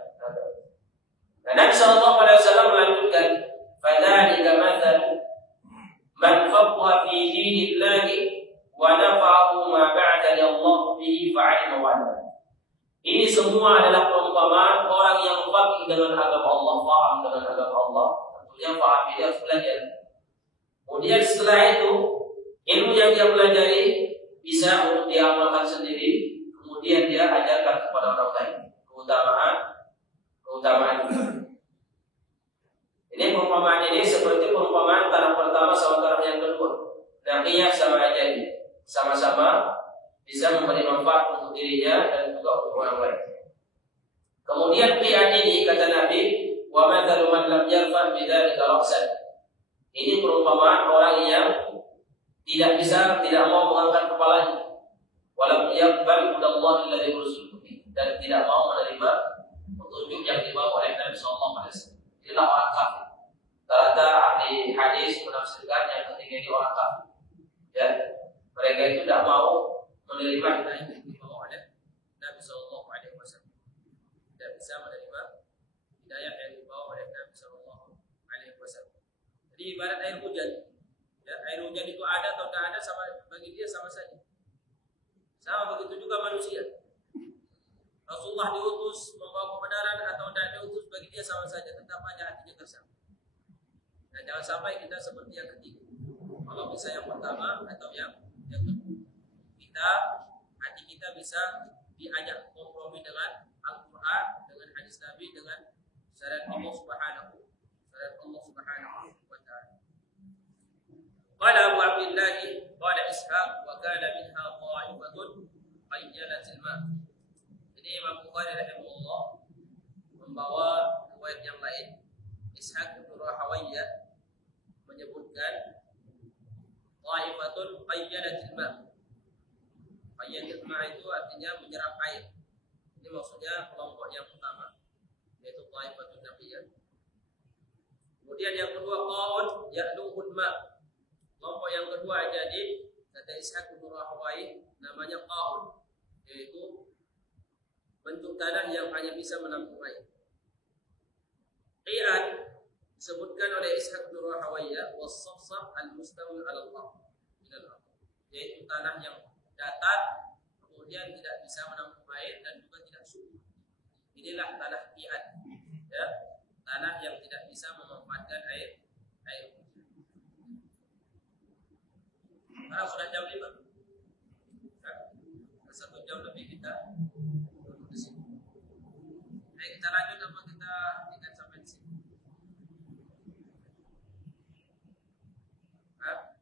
Nah, Nabi SAW melanjutkan, "Fadzalika mathalu man faqaha fi dinillahi wa nafa'ahu ma ba'athani Allah bihi fa'alima wa 'alima." Ini semua adalah perumpamaan orang yang faqih dengan agama Allah, paham dengan agama Allah. Tentunya paham ini harus belajar. Kemudian setelah itu, ilmu yang dia pelajari bisa untuk dia amalkan sendiri. Kemudian dia ajarkan kepada orang lain keutamaan itu. Ini perumpamaan ini seperti perumpamaan tanah pertama sama tanah yang kedua. Naqiyyah sama aja ini, sama-sama bisa memberi manfaat untuk dirinya dan juga untuk orang lain. Kemudian qiyad ini kata Nabi, wa mathalu man lam yarfa' bidzalika ra'san. Ini perumpamaan orang yang tidak mau mengangkat kepalanya. Walam yaqbal hudallahi alladhi ursiltu bihi, dan tidak mau menerima petunjuk yang dibawa oleh Nabi sallallahu alaihi wasallam. Inilah orang kafir. Rata ahli hadis menafsirkan yang ketiga ini orang kafir. Ya, mereka itu tidak mau menerima hidayah yang dibawa oleh Nabi sallallahu alaihi wasallam. Tidak bisa menerima hidayah yang dibawa oleh Nabi sallallahu alaihi wasallam. Jadi ibarat air hujan. Ya, air hujan itu ada atau tidak ada sama bagi dia sama saja. Sama begitu juga manusia. Rasulullah diutus membawa kebenaran atau tidak diutus bagi dia sama saja, tetap aja hatinya tersama. Nah, jangan sampai kita seperti yang ketiga. Kalau bisa yang pertama atau yang kedua, hati kita bisa diajak kompromi dengan Al-Quran, dengan hadis Nabi, dengan syariat Allah Subhanahu wa Ta'ala. Qala Abu Abdillah qala Ishaq wa kana minha qa'ifatun qayyalatil ma'. Ini Imam Bukhari rahimahullah membawa riwayat yang lain. Ishaq bin Rahawayyah menyebutkan qa'ifatun qayyalatil ma'. Qayyalatil ma' itu artinya menyerap air. Ini maksudnya kelompok yang pertama, yaitu qa'ifatun nabiyah. Kemudian yang kedua qaun ya'luhul ma'. Kelompok yang kedua jadi kata Ishaq bin Rahawayyah namanya qaun, yaitu bentuk tanah yang hanya bisa menampung air. Qiyad disebutkan oleh Ishaq bin Rahawayyah was-safsaf al-mustawi 'ala Allah, yaitu tanah yang datar kemudian tidak bisa menampung air dan juga tidak subur. Inilah tanah qiyad, ya, tanah yang tidak bisa memanfaatkan air. Karena sudah jam 5. Nah, 1 jam lebih kita duduk di sini. Ayo kita lanjut apa kita tinggal sampai di sini? Hah?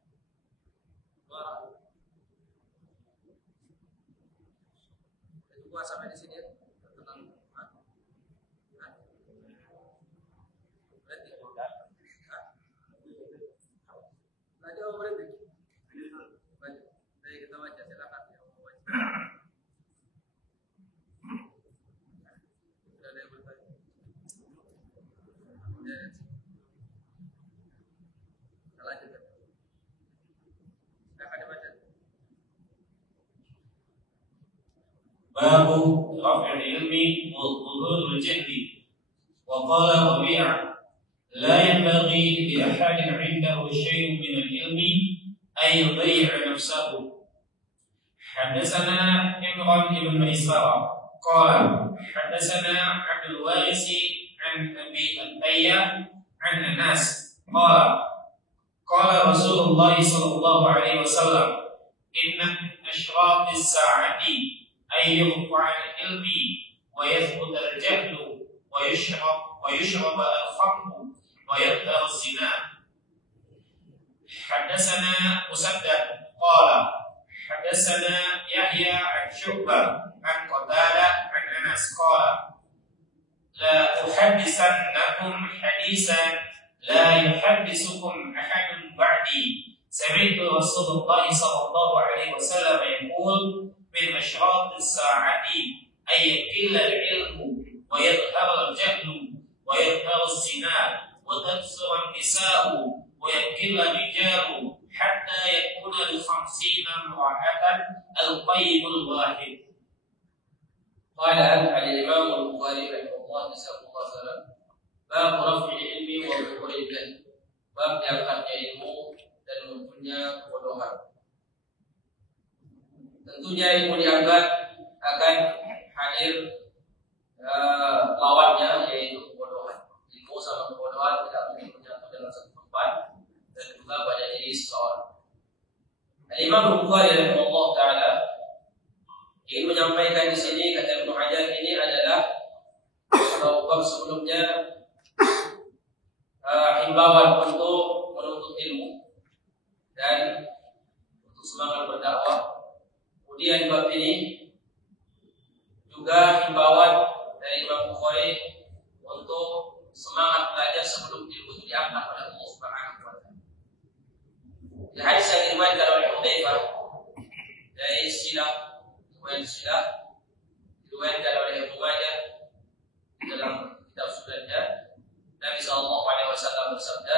Itu sampai di sini ya. Berarti tadi mau berhenti. Baik, kita baca, silakan ya, baca. Sudah ada yang bertanya? Kita lanjutkan. Silakan dibaca. Babu raf'il ilmi wa dhuhuril jahli. Wa qala Rabi', la yanbaghi li ahadin 'indahu shay'un min al-ilmi ay yudayyi'a nafsahu. حدثنا إمران بن ميسرة قال حدثنا عبد الوارث عن أبي الأية عن أنس قال قال رسول الله صلى الله عليه وسلم إن أشراط الساعة أن يرفع العلم ويثبت الجهل ويشرب الخمر ويكثر الزنا. حدثنا مسدد قال حدثنا يحيى عن شعبة عن قتادة عن أنس قال la uhaddithannakum haditsan la yuhaddithukum ahadun ba'di. Sami'tu Rasulullah sallallahu alaihi wasallam yaqul min asyrati as-sa'ati ay yaqilla al-ilmu wa yadhhara al-jahlu wa yadhhara as-sinar wa taksura an-nisa'u wa yaqilla rijalu hatta yakuna li-50 imra'atan al-qayyim al-wahid. Qala al-Imam Al-Bukhari rahimahullah ta'ala bab raf'il ilmi wa dhuhuril jahl, bab diangkatnya ilmu dan munculnya kebodohan. Tentunya ilmu diangkat akan hadir lawannya, yaitu kebodohan. Ilmu sama kebodohan tidak mungkin menyatu dalam satu tempat dan juga pada diri seseorang. Al-Imam Al-Bukhari rahimahullah ta'ala ingin menyampaikan di sini, kata Ibnu Hajar, ini adalah kalau bab sebelumnya himbauan untuk menuntut ilmu dan untuk semangat berdakwah. Kemudian bab ini juga himbauan dari Imam Bukhari untuk semangat belajar sebelum ilmu itu diangkat oleh Allah Subhanahu wa taala. Di hadis yang diriwayatkan oleh Hudzaifah dari diriwayatkan oleh Ibnu Majah dalam kitab sunannya, Nabi sallallahu alaihi wasallam bersabda,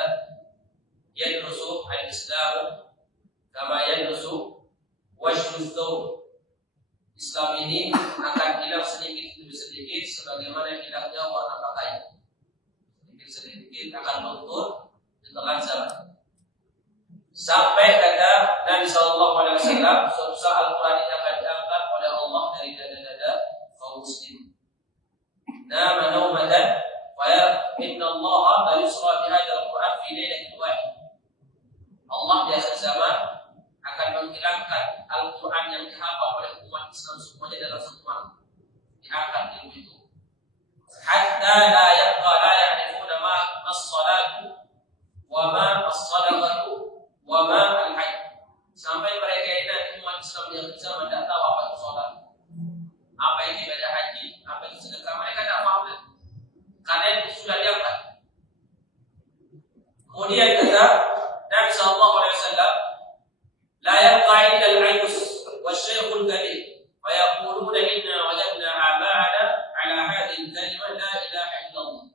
"Yadrusu al-Islam kama yadrusu wajhu thawb." Islam ini akan hilang sedikit demi sedikit sebagaimana hilangnya warna pakaian. Sedikit akan luntur di tengah zaman. Sampai kata Nabi sallallahu alaihi wasallam, suatu saat Al-Qur'an ini akan diangkat oleh Allah dari dada-dada kaum muslim. Nama naumatan wa inna Allah la yusra bi hadzal Qur'an fi lailatin wahid. Allah di akhir zaman akan menghilangkan Al-Qur'an yang dihafal oleh umat Islam semuanya dalam satu malam. Diangkat ilmu itu. Hatta la yabqa la ya'rifuna ma as-salatu wa ma as-sadaqatu wa ma al-hajj. Sampai mereka ini nanti umat Islam yang zaman tidak tahu apa itu salat, apa itu ibadah haji, apa itu sedekah. Mereka tidak paham karena itu sudah diangkat. Kemudian kata Nabi sallallahu alaihi wasallam, la yabqa illa al-'ajuz wasy-syaykh al-kabir wa yaquluna inna wajadna aba'ana ala hadhihi al-kalimah la ilaha illallah.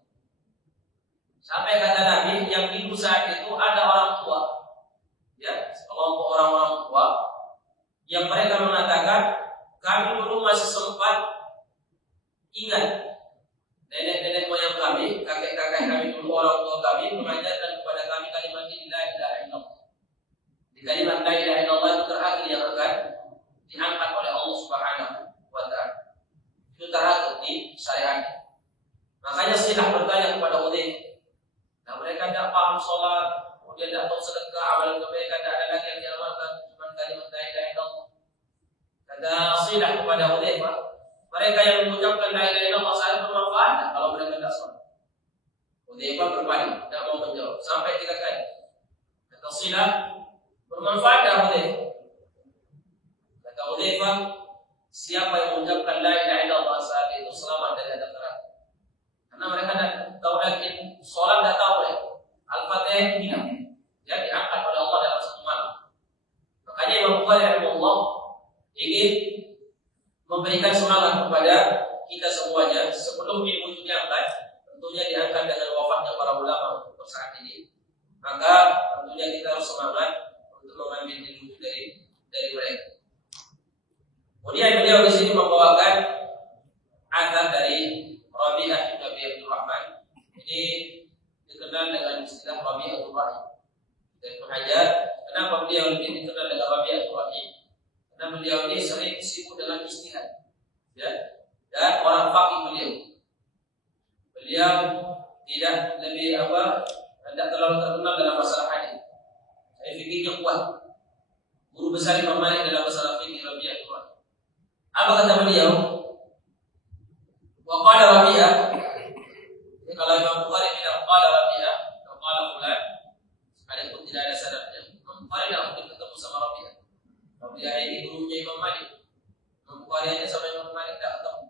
Sampai kata Nabi, yang hidup saat itu ada orang tua, ya, kelompok orang-orang tua yang mereka mengatakan, kami dulu masih sempat ingat nenek-nenek moyang kami, kakek-kakek kami dulu, orang tua kami mengajarkan kepada kami kalimat la ilaha illallah. Di kalimat la ilaha illallah itu terakhir yang akan diangkat oleh Allah Subhanahu wa taala. Itu terakhir di syariat. Makanya silah bertanya kepada Hudzaifah. Nah, mereka tidak paham sholat, kemudian tidak tahu sedekah, amalan kebaikan tidak ada lagi yang diamalkan, cuma kalimat la ilaha illallah. Kata silah kepada Hudzaifah, mereka yang mengucapkan la ilaha illallah saat bermanfaat kalau mereka tidak sholat. Hudzaifah berpaling, tidak mau menjawab sampai 3 kali. Kata silah, bermanfaat tidak Hudzaifah? Kata Hudzaifah, siapa yang mengucapkan la ilaha illallah saat itu selamat dari adab neraka. Karena mereka tidak tahu lagi sholat, tidak tahu lagi Al-Fatihah itu hilang, ya, diangkat oleh Allah dalam satu malam. Makanya Imam Bukhari rahimahullah ingin memberikan semangat kepada kita semuanya sebelum ilmu itu diangkat. Tentunya diangkat dengan wafatnya para ulama untuk saat ini. Maka tentunya kita harus semangat untuk mengambil ilmu dari mereka. Kemudian beliau di sini membawakan azan dari Rabi'ah bin Abi Abdurrahman. Ini dikenal dengan istilah Rabi'atul Ra'i. Dan Hajar, kenapa beliau lebih dikenal dengan Rabi'atul Ra'i? Karena beliau ini sering sibuk dengan ijtihad, ya, dan orang faqih beliau. Beliau tidak tidak terlalu terkenal dalam masalah hadis. Fikihnya kuat. Guru besar Imam Malik dalam masalah fikih Rabi'atul Ra'i. Apa kata beliau? Wa qala Rabi'ah. Kalau Imam Bukhari bilang qala Rabi'ah atau qala fulan, adapun tidak ada sanadnya, Imam Bukhari tidak mungkin ketemu sama Rabi'ah. Rabi'ah ini gurunya Imam Malik. Imam Bukhari aja sama Imam Malik tidak ketemu,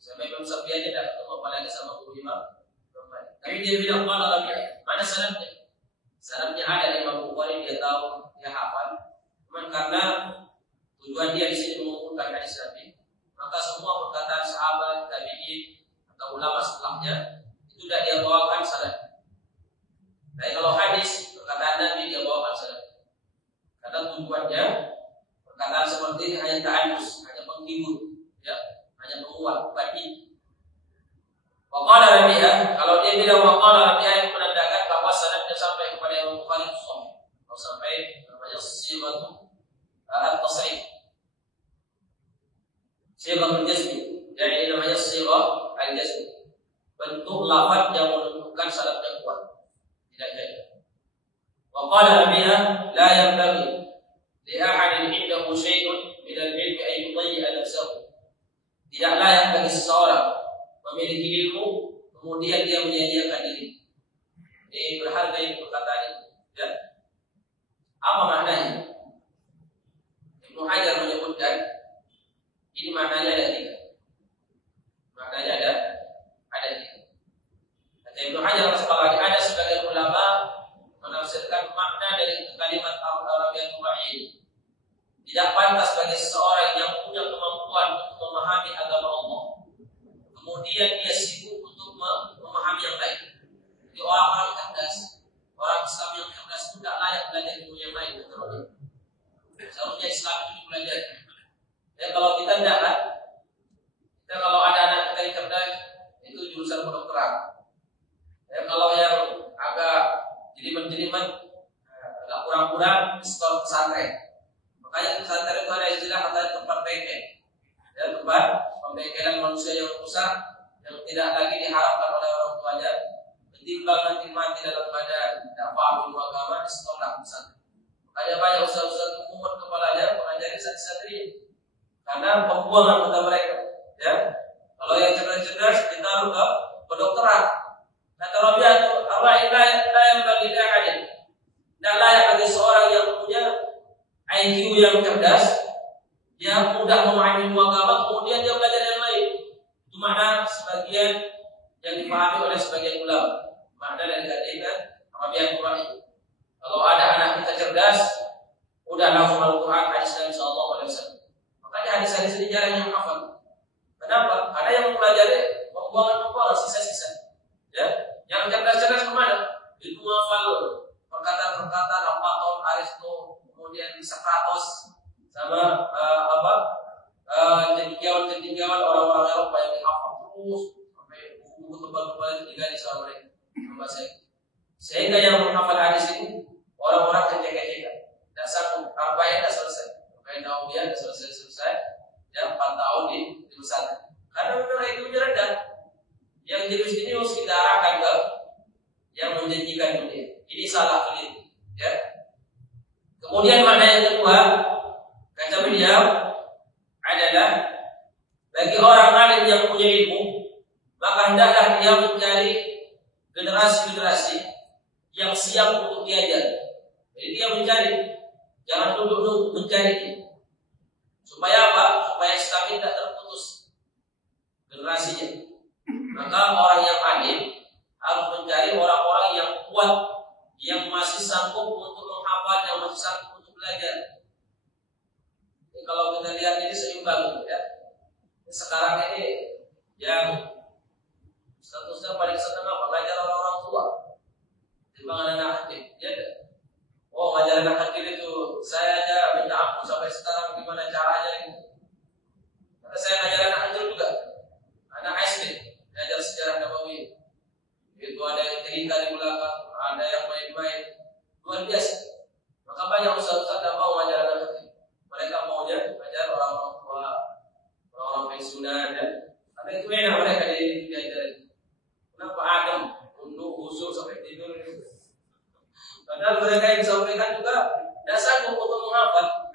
sama Imam Syafi'i aja tidak ketemu. apalagi sama guru Imam Malik. Tapi dia bilang qala Rabi'ah, mana sanadnya? Sanadnya ada di Imam Bukhari, dia tahu, dia hafal. Cuman karena tujuan dia di sini mengumpulkan hadis Nabi, maka semua perkataan sahabat, tabi'in atau ulama setelahnya itu sudah dia bawakan sanad. Tapi kalau hadis perkataan Nabi dia bawakan sanad. Karena tujuannya perkataan seperti ini hanya ta'anus, hanya menghibur, ya, hanya menguat, bukan. Waqala Rabi'ah, kalau dia bilang waqala Rabi'ah yang menandakan bahwa sanadnya sampai kepada Imam Bukhari sahih, atau sampai namanya sighatu at-tasrih, sighah al-jazm, jadi namanya sighah al-jazm, bentuk lafaz yang menunjukkan sanadnya kuat, tidak jadi. Waqala Rabi'ah la yanbaghi li ahadin indahu syai'un min al-'ilmi an yudayyi'a nafsahu. Tidak layak bagi seseorang memiliki ilmu kemudian dia menyia-nyiakan diri. Ini berharga ini perkataan itu, ya. Apa maknanya? Ibnu Hajar menyebutkan ini maknanya ada tiga. Maknanya ada tiga. Kata Ibnu Hajar ada sebagian ulama menafsirkan makna dari kalimat al-Arabiyatul Wahid. Tidak pantas bagi seseorang yang punya kemampuan untuk memahami agama Allah, kemudian dia sibuk untuk memahami yang lain. Jadi orang-orang cerdas, orang Islam yang cerdas itu tidak layak belajar ilmu yang lain. Seharusnya Islam itu dipelajari. Ya, kalau kita tidak, kita kalau ada anak kita yang cerdas itu jurusan kedokteran. Ya, kalau yang agak jelimet-jelimet, agak kurang-kurang sekolah pesantren. Makanya pesantren itu ada istilah katanya tempat bengkel. Ya, tempat pembengkelan manusia yang rusak, yang tidak lagi diharapkan oleh orang tuanya, ketimbang nanti mati dalam keadaan tidak paham ilmu agama di sekolah pesantren. Makanya banyak ustaz-ustaz umur kepalanya mengajari santri-santri, karena pembuangan kata mereka. Ya, kalau yang cerdas-cerdas ditaruh ke kedokteran. Kata Rabi'ah itu arba'in la yang bagi ahadin. Tidak layak bagi seorang yang punya IQ yang cerdas, yang mudah memahami ilmu agama, kemudian dia belajar yang lain. Itu makna sebagian yang dipahami oleh sebagian ulama. Makna dari kata Rabi'ah Qur'an. Kalau ada anak kita cerdas, udah langsung Al-Quran, hadis Nabi sallallahu alaihi wasallam. Makanya hadis-hadis ini jarang yang hafal. Kenapa? Ada yang mempelajari pembuangan sisa-sisa. Ya, yang cerdas-cerdas kemana? Itu hafal perkataan-perkataan Platon, Aristo, kemudian Sokrates, sama cendekiawan orang-orang Eropa yang dihafal terus sampai buku tebal-tebal itu digali sama mereka. Sehingga yang menghafal hadis ini orang-orang kecil-kecil, tidak sanggup, arba'in tidak selesai, arba'in nawawiyah tidak selesai, ya 4 tahun di pesantren. Karena memang itu rendah. Yang jenis ini harus kita arahkan ke yang menjanjikan dunia. Ini salah keliru, ya. Kemudian makna yang kedua, kata beliau adalah bagi orang alim yang punya ilmu, maka hendaklah dia mencari generasi-generasi yang siap untuk diajar. Jadi dia mencari, jangan duduk mencari. Supaya apa? Supaya Islam tidak terputus generasinya. Maka orang yang alim harus mencari orang-orang yang kuat, yang masih sanggup untuk menghafal, yang masih sanggup untuk belajar. Jadi kalau kita lihat ini seimbang, ya. Sekarang ini yang statusnya paling setengah mengajar orang-orang tua, timbangan anak kecil. Ya, oh ngajar anak kecil itu saya aja minta ampun sampai sekarang gimana caranya itu. Karena saya ngajar anak kecil juga, anak SD, ngajar sejarah Nabawi. Itu ada yang cerita di belakang, ada yang main-main, luar biasa. Maka banyak ustaz-ustaz yang mau ngajar anak kecil. Mereka maunya ngajar orang-orang tua, orang-orang pensiunan, ya. Karena itu enak mereka diajarin. Kenapa adem, untuk usul sampai tidur itu. Padahal mereka yang disampaikan juga tidak sanggup untuk menghafal.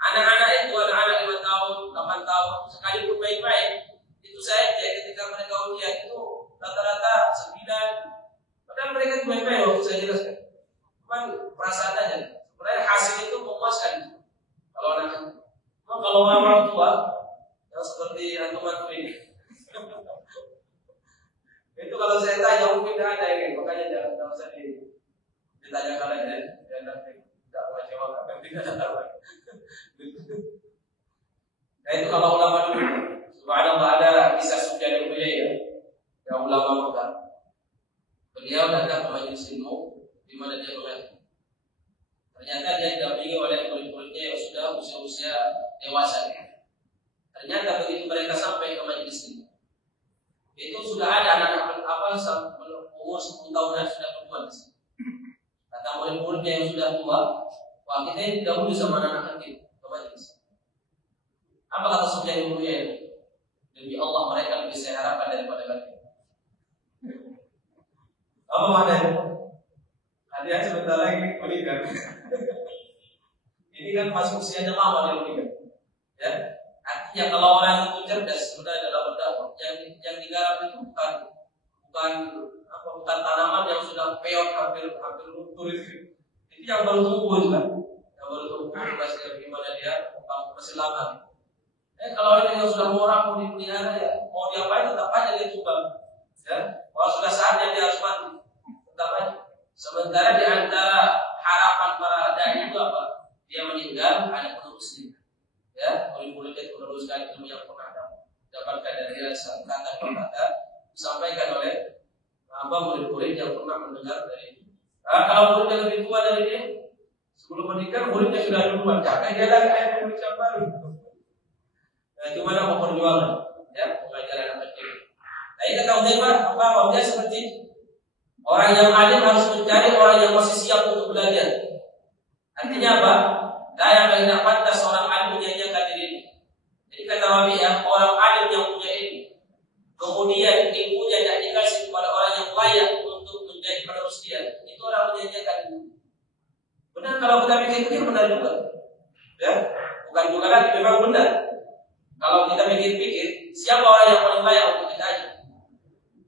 Anak-anak itu, anak-anak 5 tahun, 8 tahun, sekalipun main-main, itu saya cek ketika mereka ujian itu rata-rata 9. Padahal mereka main-main waktu saya jelaskan. Cuman perasaan aja. Sebenarnya hasil itu memuaskan. Kalau anak itu. Cuma kalau orang tua yang seperti antum-antum ini, Itu kalau saya tanya mungkin tidak ada ini, makanya jangan usah ditanyakan aja. Ya nanti tidak mengecewakan, nanti tidak tahu. Nah itu kalau ulama dulu, subhanallah ada kisah Sufyan bin Uyainah, yang ulama Mekah. Beliau datang ke majelis ilmu di mana dia mengaji. Ternyata dia didampingi oleh murid-muridnya yang sudah usia-usia dewasa. Ternyata begitu mereka sampai ke majelis ini, itu sudah ada anak-anak umur 10 tahunan sudah berbuat di sini. Kata murid-muridnya yang sudah tua, wah kita ini dahulu sama anak-anak kecil ke majelis. Apa kata Sufyan bin Uyainah? Demi Allah mereka lebih saya harapkan daripada kalian. Apa maknanya? Hadiah sebentar lagi menikah. Ini kan masuk usianya lama dia menikah. Ya, artinya kalau orang itu cerdas sebenarnya dalam berdakwah, yang digarap itu bukan tanaman yang sudah peot hampir luntur itu. Itu yang baru tumbuh itu kan, yang baru tumbuh masih gimana dia masih lama. Kalau ini yang sudah mau dipelihara ya mau diapain tetap aja dia tumbang. Ya, kalau sudah saatnya dia harus mati, tetap aja. Sementara di antara harapan para dai itu apa? Dia meninggal ada penerusnya. Ya, murid-muridnya meneruskan ilmu yang pernah dapatkan dari kata-kata disampaikan oleh murid-murid yang pernah mendengar dari. Kalau muridnya lebih tua dari dia, sebelum menikah muridnya sudah duluan, jangan dia lagi ayat murid yang baru. Nah, gimana mau perjuangan? Ya, pengajaran anak kecil. Nah, ini kata Uzaimah, dia seperti orang yang alim harus mencari orang yang masih siap untuk belajar. Artinya apa? Daya tidak pantas seorang alim menyanyiakan diri. Jadi kata Rabi'ah, orang alim yang punya ilmu, kemudian ilmunya tidak dikasih kepada orang yang layak untuk menjadi penerus dia, itu orang menyanyiakan diri. Benar kalau kita pikir-pikir benar juga. Ya, bukan juga lagi memang benar. Kalau kita pikir-pikir, siapa orang yang paling layak untuk kita aja?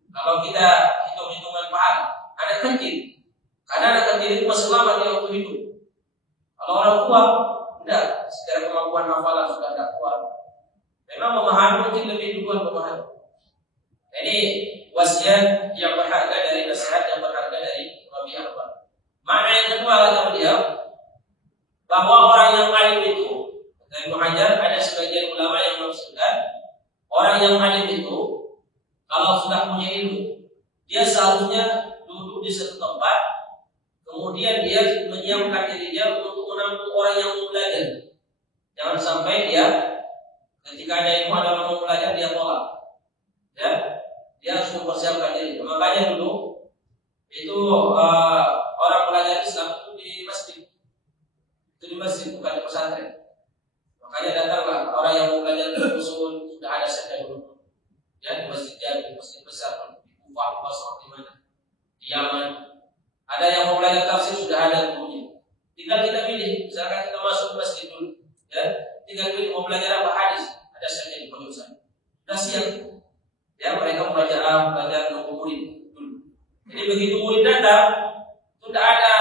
Kalau kita hitung-hitungan pahala, anak kecil, karena anak kecil itu masih lama dia waktu hidup. Kalau orang tua, tidak, secara kemampuan hafalan sudah tidak kuat. Memang memahami mungkin lebih duluan memahami. Ini wasiat yang berharga dari nasihat yang berharga dari Rabi'ah. Makna yang kedua kata beliau, bahwa orang yang alim itu, dari Muhajar ada sebagian ulama yang maksudkan orang yang alim itu kalau sudah punya ilmu, dia seharusnya duduk di satu tempat, kemudian dia menyiapkan dirinya untuk menampung orang yang mau belajar. Jangan sampai dia ketika ada ilmu ada orang mau belajar dia tolak. Ya, dia harus mempersiapkan diri. Makanya dulu itu orang belajar Islam itu di masjid, bukan di pesantren. Makanya datanglah orang yang mau belajar usul sudah ada setnya dulu. Ya, di masjid besar di Kufah, di Basrah, di mana? Di Yaman. Ada yang mau belajar tafsir sudah ada dulunya. Tinggal kita pilih. Misalkan kita masuk masjid dulu, ya, tinggal pilih mau belajar apa hadis. Ada setnya di pojok sana. Sudah siap. Ya, mereka belajar nunggu murid dulu. Jadi begitu murid datang, sudah ada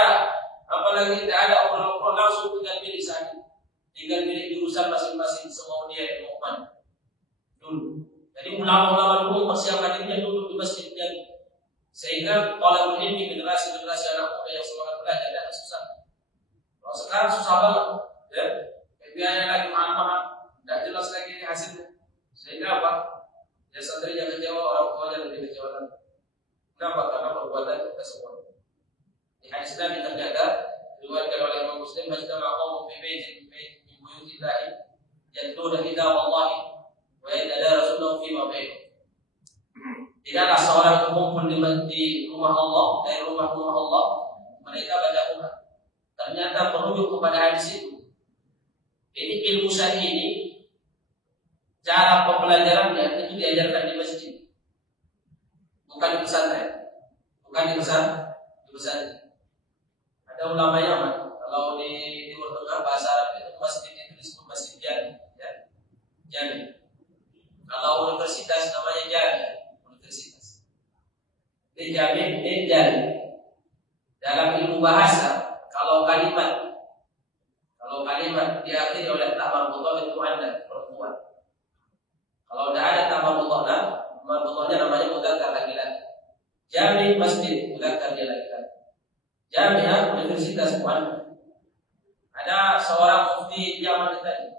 apalagi tidak ada obrolan langsung tinggal pilih saja. Tinggal pilih jurusan masing-masing semau dia yang mau mana dulu. Jadi ulama-ulama dulu mempersiapkan dirinya duduk di masjidnya, sehingga kalau ini generasi-generasi anak muda yang semangat belajar tidak susah. Kalau sekarang susah banget, ya, biayanya lagi mahal-mahal, tidak jelas lagi hasilnya. Sehingga apa? Ya santrinya kecewa, orang tuanya lebih kecewa lagi. Kenapa? Karena perbuatan kita semua. Di hadis Nabi terjaga, diriwayatkan oleh Imam Muslim, "Majtama'a qaumun fi baitin min buyutillahi yatluna kitaballahi wa yatadarasunahu fima bainahum." Tidaklah seorang berkumpul di rumah Allah, dari rumah-rumah Allah, mereka baca Quran. Ternyata merujuk kepada hadis itu. Ini ilmu syar'i ini, cara pembelajarannya itu diajarkan di masjid, bukan di pesantren, bukan di pesantren. Ada ulama Yaman, kalau di Timur Tengah bahasa Arab itu masjid itu disebut masjid jami, ya, jami. Kalau universitas namanya jami, universitas. Di jami, di jami. Dalam ilmu bahasa, kalau kalimat diakhiri oleh tamarbutoh itu anda perempuan. Kalau tidak ada tamarbutohnya namanya mudzakkar laki-laki. Jami masjid, mudzakkar dia laki-laki. Jami'ah universitas mu'annas. Ada seorang mufti Yaman tadi,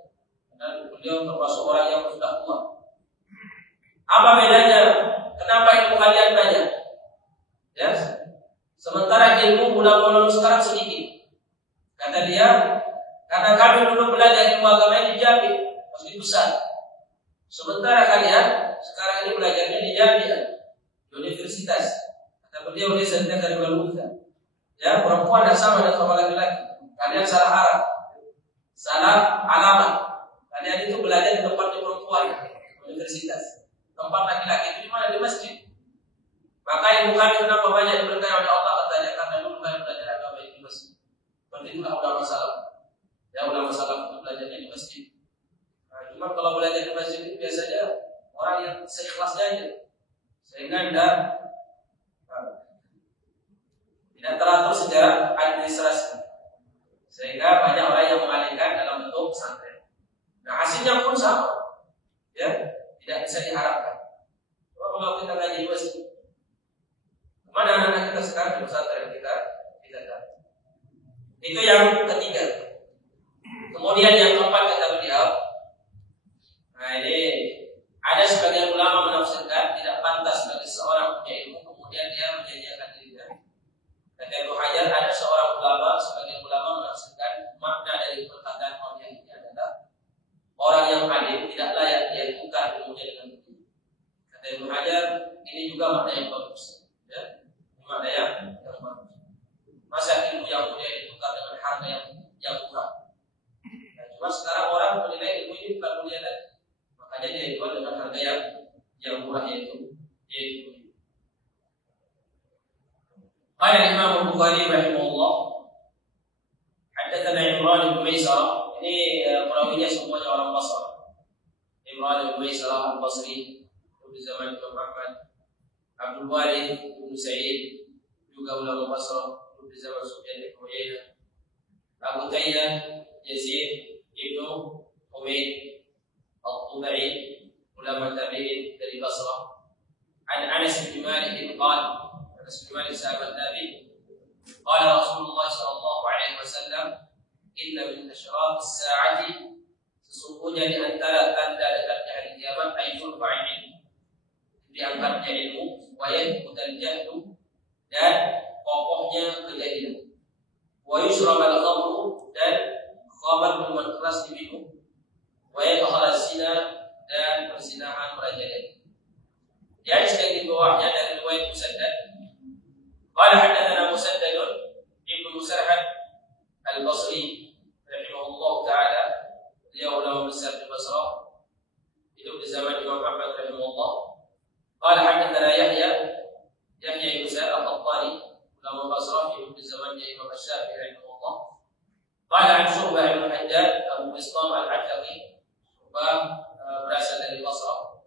dan beliau termasuk orang yang sudah tua. Apa bedanya? Kenapa ilmu kalian banyak? Ya, sementara ilmu ulama sekarang sedikit. Kata dia, karena kami dulu belajar ilmu agama di Jami, masjid besar. Sementara kalian sekarang ini belajarnya di Jami'ah, di universitas. Kata beliau, dia sedang dari Maluka. Ya, perempuan yang sama dengan sama laki-laki. Kalian salah arah, salah alamat. Kalian itu belajar di tempatnya perempuan, universitas. Tempat laki-laki itu di mana? Di masjid. Maka ilmu kami kenapa banyak diberkahi oleh Allah katanya, karena dulu kami belajar agama di masjid. Seperti itulah ulama salaf. Ya, ulama salaf itu belajarnya di masjid. Nah, cuma kalau belajar di masjid itu biasanya orang yang seikhlasnya aja, sehingga tidak teratur secara administrasi, sehingga banyak orang yang mengalihkan dalam bentuk pesantren. Nah, hasilnya pun sama, ya, tidak bisa diharapkan. Kalau kita ngaji di masjid, kemana anak-anak kita sekarang di pesantren kita tahu. Itu yang ketiga. Kemudian yang keempat kata beliau, nah ini ada sebagian ulama menafsirkan tidak pantas bagi seorang punya ilmu kemudian dia menjanjikan dirinya. Kata Ibnu Hajar, ada seorang ulama, sebagian ulama menafsirkan makna dari perkataan orang ini adalah orang yang alim tidak layak dia tukar ilmunya dengan ilmu. Kata Ibnu Hajar, ini juga makna yang bagus. Ya, makna yang bagus. Masa ilmu yang mulia ditukar dengan harga yang murah. Nah, cuma sekarang orang menilai ilmu ini bukan mulia lagi, makanya dia jual dengan harga yang murah yaitu. قال الإمام البخاري رحمه الله حدثنا عمران بن ميسرة. Ini perawinya semuanya orang Basra. Imran bin Maisarah al-Basri di zaman Imam Ahmad. Abdul Warith bin Sa'id juga ulama Basra di zaman Sufyan bin Uyainah. Abu Tayyah Yazid ibnu Humaid al-Tubai ulama tabi'in dari Basra. An Anas bin Malik qala Anas bin Malik sahabat Nabi, qala Rasulullah sallallahu alaihi wasallam, inna min asyraqis saa'ati, sesungguhnya di antara tanda dekatnya hari kiamat ayyul fa'il, diangkatnya ilmu, wa yathbutal jahlu, dan kokohnya kejahilan, wa yushrabal khamru, dan khamar minuman keras diminum, wa yadkhal zina, dan perzinahan merajalela. Di hadis yang di bawahnya dari riwayat Musaddad, qala hadatsana Musaddad ibnu Musarhad al-Basri rahimahullah taala, dia ulama besar di Basra, hidup di zaman Imam Ahmad rahimahullah. Qala hadatsana Yahya ibnu Sa'id al-Qattani, ulama Basra, hidup di zaman Imam Asy-Syafi'i rahimahullah. Qala an Syu'bah bin Hajjaj Abu Bistam al-Ataqi, Syu'bah berasal dari Basra,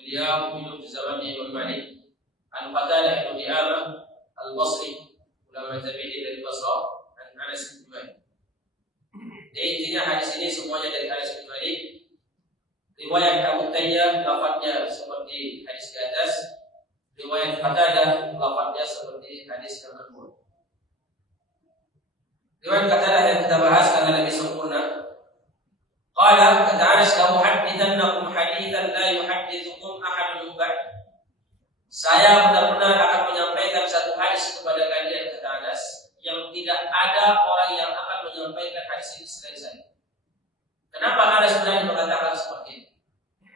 beliau hidup di zaman Imam Malik. An Qatadah bin Di'amah al-Basri, ulama tabi'in dari Basra. An Anas bin Malik. Jadi intinya hadis ini semuanya dari Anas bin Malik. Riwayat Abu Tayyah lafadznya seperti hadis di atas. Riwayat Qatadah lafadznya seperti hadis yang kedua. Riwayat Qatadah yang kita bahas karena lebih sempurna. Qala kata Anas, la uhaddithannakum haditsan la yuhaddithukum ahadun ba'd. Saya benar-benar akan menyampaikan satu hadis kepada kalian, kata Anas, yang tidak ada orang yang akan menyampaikan hadis ini selain saya. Kenapa Anas berani mengatakan seperti ini?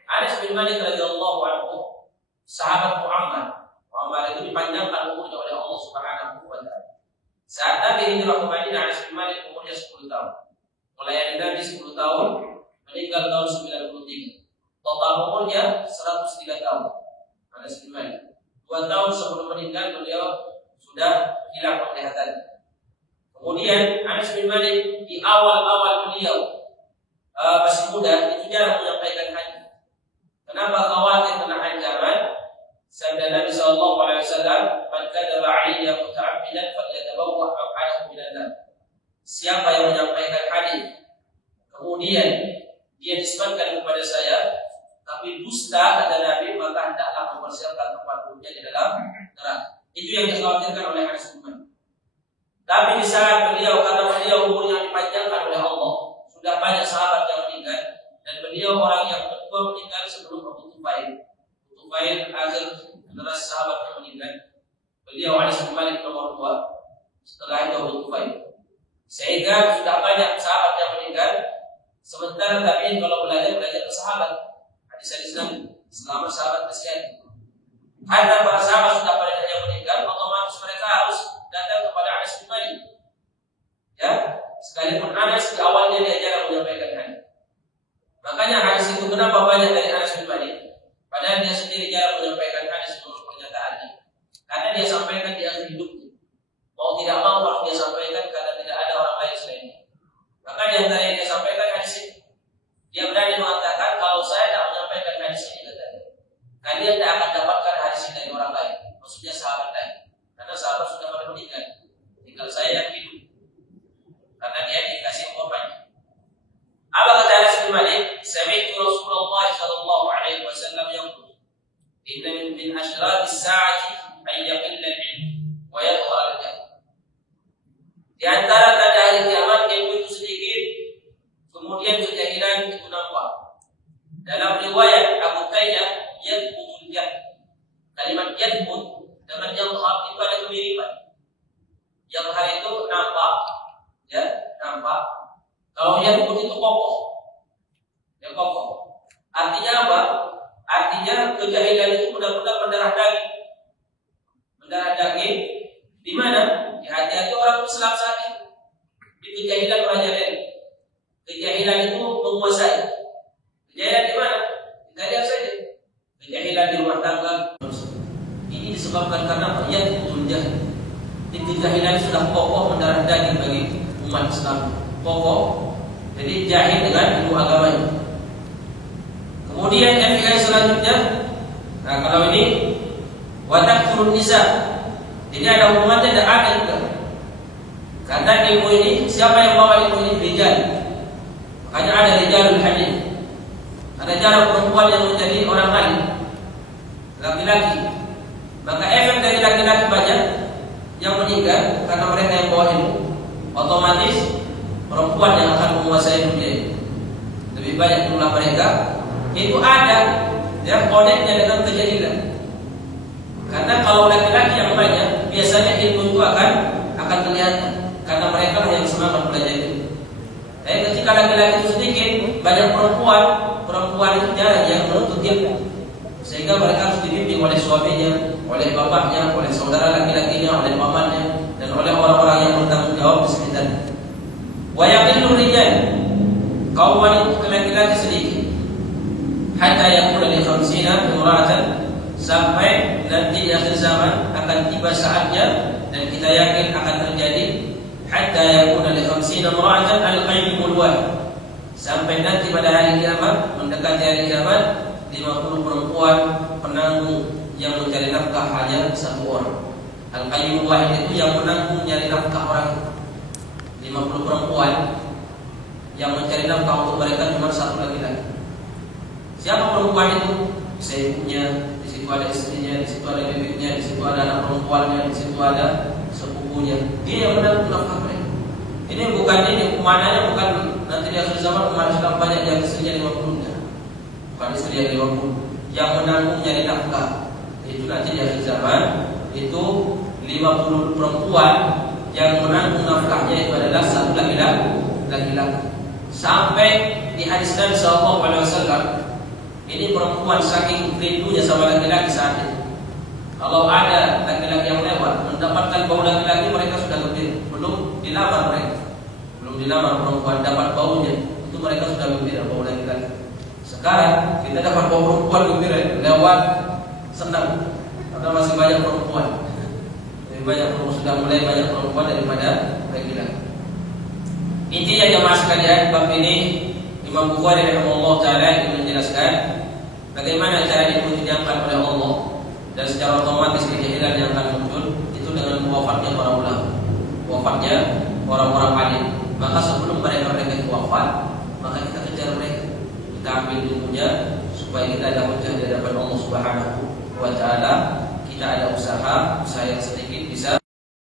Anas bin Malik radhiyallahu anhu, sahabat Muhammad. Muhammad itu dipanjangkan umurnya oleh Allah Subhanahu wa taala. Saat Nabi hijrah ke Madinah, Anas bin Malik umurnya 10 tahun. Melayani Nabi 10 tahun, meninggal tahun 93. Total umurnya 103 tahun. Anas bin Malik. 2 tahun sebelum meninggal beliau sudah hilang penglihatan. Kemudian Anas bin Malik di awal-awal beliau masih muda itu jarang menyampaikan hadis. Kenapa? Khawatir kena ancaman. Sabda Nabi sallallahu alaihi wasallam, "Man kadzaba 'alayya muta'ammidan falyatabawwa' maq'adahu minan nar." Siapa yang menyampaikan hadis kemudian dia nisbatkan kepada saya tapi dusta dusta kata Nabi, maka hendaklah mempersiapkan tempat duduknya di dalam neraka. Itu yang dikhawatirkan oleh Anas bin Malik. Tapi di saat beliau, karena beliau umurnya dipanjangkan oleh Allah, sudah banyak sahabat yang meninggal, dan beliau orang yang kedua meninggal sebelum Abu Tufail. Abu Tufail akhir generasi sahabat yang meninggal. Beliau Anas bin Malik nomor 2, setelah itu Abu Tufail. Sehingga sudah banyak sahabat yang meninggal. Sementara tapi kalau belajar ke sahabat, hadis-hadis Nabi, selama sahabat kesian. Karena para sahabat sudah pada yang meninggal, otomatis mereka harus datang kepada Anas bin Malik. Ya, sekalipun Anas di awalnya dia jarang menyampaikan hadis. Makanya hadis itu kenapa banyak dari Anas bin Malik? Padahal dia sendiri jarang menyampaikan hadis menurut pernyataannya. Karena dia sampaikan di akhir hidupnya. Mau tidak mau harus dia sampaikan karena tidak ada orang lain selainnya. Maka di antara yang dia sampaikan hadis ini, dia berani mengatakan kalau saya tidak menyampaikan hadis ini katanya, kalian tidak akan dapatkan hadis ini dari orang lain. Maksudnya sahabat lain. Karena sahabat sudah pada meninggal, tinggal saya yang hidup. Karena dia dikasih korbannya. Apa kata Anas bin Malik? Sami'tu Rasulullah sallallahu alaihi wasallam yaqul, "Inna min ashratis sa'ati an yaqilla al-'ilm wa yadhhara al-jahl." Di antara tanda hari kiamat ilmu itu sedikit, kemudian kejahilan itu nampak. Dalam riwayat Abu Tayyah, yadhbutul jahl. Kalimat yadhbut dengan yadhhar itu ada kemiripan. Yadhhar itu nampak, ya, nampak. Kalau yadhbut itu kokoh. Ya, kokoh. Artinya apa? Artinya kejahilan itu benar-benar mendarah daging. Mendarah daging di mana? Di hati-hati orang Islam saat ini. Di kejahilan merajalela. Kejahilan itu menguasai. Kejahilan di mana? Kita lihat saja. Kejahilan di rumah tangga. Ini disebabkan karena yadhbutul jahl. Di kejahilan sudah kokoh mendarah daging bagi umat Islam. Kokoh. Jadi jahil dengan ilmu agamanya. Kemudian yang selanjutnya, nah kalau ini watak turun nisa. Jadi ada hubungannya dengan akal juga. Karena ilmu ini, siapa yang bawa ilmu ini? Rijal. Makanya ada rijalul hadis. Ada cara perempuan yang menjadi orang alim, laki-laki. Maka efek dari laki-laki banyak yang meninggal karena mereka yang bawa ilmu. Otomatis perempuan yang akan menguasai dunia. Lebih banyak jumlah mereka. Itu ada yang koneknya dengan kejahilan. Karena kalau laki-laki yang banyak, biasanya ilmu itu akan kelihatan. Karena mereka lah yang semangat belajar itu. Tapi ketika laki-laki itu sedikit, banyak perempuan itu jarang yang menuntut ilmu. Sehingga mereka harus dibimbing oleh suaminya, oleh bapaknya, oleh saudara laki-lakinya, oleh pamannya, dan oleh orang-orang yang bertanggung jawab di sekitarnya. Wa yaqillu rijal, kaum wanita laki-laki sedikit. Hatta yakuna li 50 imra'atan, sampai nanti di akhir zaman akan tiba saatnya dan kita yakin akan terjadi. Hatta yakuna li 50 imra'atan al-qayyimul wahid, sampai nanti pada hari kiamat, mendekati hari kiamat, 50 perempuan penanggung yang mencari nafkah hanya satu orang. Al-qayyimul wahid itu yang menanggung mencari nafkah orang. 50 perempuan yang mencari nafkah untuk mereka cuma satu laki-laki. Siapa perempuan itu? Bisa ibunya, di situ ada istrinya, di situ ada bibitnya, di situ ada anak perempuannya, di situ ada sepupunya. Dia yang menanggung nafkah mereka. Ini bukan ini, pemanahnya bukan nanti di akhir zaman umat Islam banyak yang istrinya 50 nya. Bukan istri yang 50. Yang menanggung nyari nafkah itu nanti di akhir zaman itu 50 perempuan yang menanggung nafkahnya itu adalah satu laki-laki. Sampai di hadis Nabi sallallahu alaihi wasallam, ini perempuan saking rindunya sama laki-laki saat itu. Kalau ada laki-laki yang lewat mendapatkan bau laki-laki, mereka sudah gembira. Belum dilamar mereka, belum dilamar perempuan dapat baunya, itu mereka sudah gembira bau laki-laki. Sekarang kita dapat bau perempuan gembira, lewat senang karena masih banyak perempuan. Lebih banyak perempuan, sudah mulai banyak perempuan daripada laki-laki. Intinya jemaah sekalian, bab ini Imam Bukhari rahimahullah taala menjelaskan bagaimana cara ilmu diangkat oleh Allah dan secara otomatis kejahilan yang akan muncul itu dengan wafatnya para ulama, wafatnya orang-orang alim. Maka sebelum mereka itu wafat, maka kita kejar mereka, kita ambil ilmunya supaya kita ada hujjah di hadapan Allah Subhanahu wa taala. Kita ada usaha yang sedikit bisa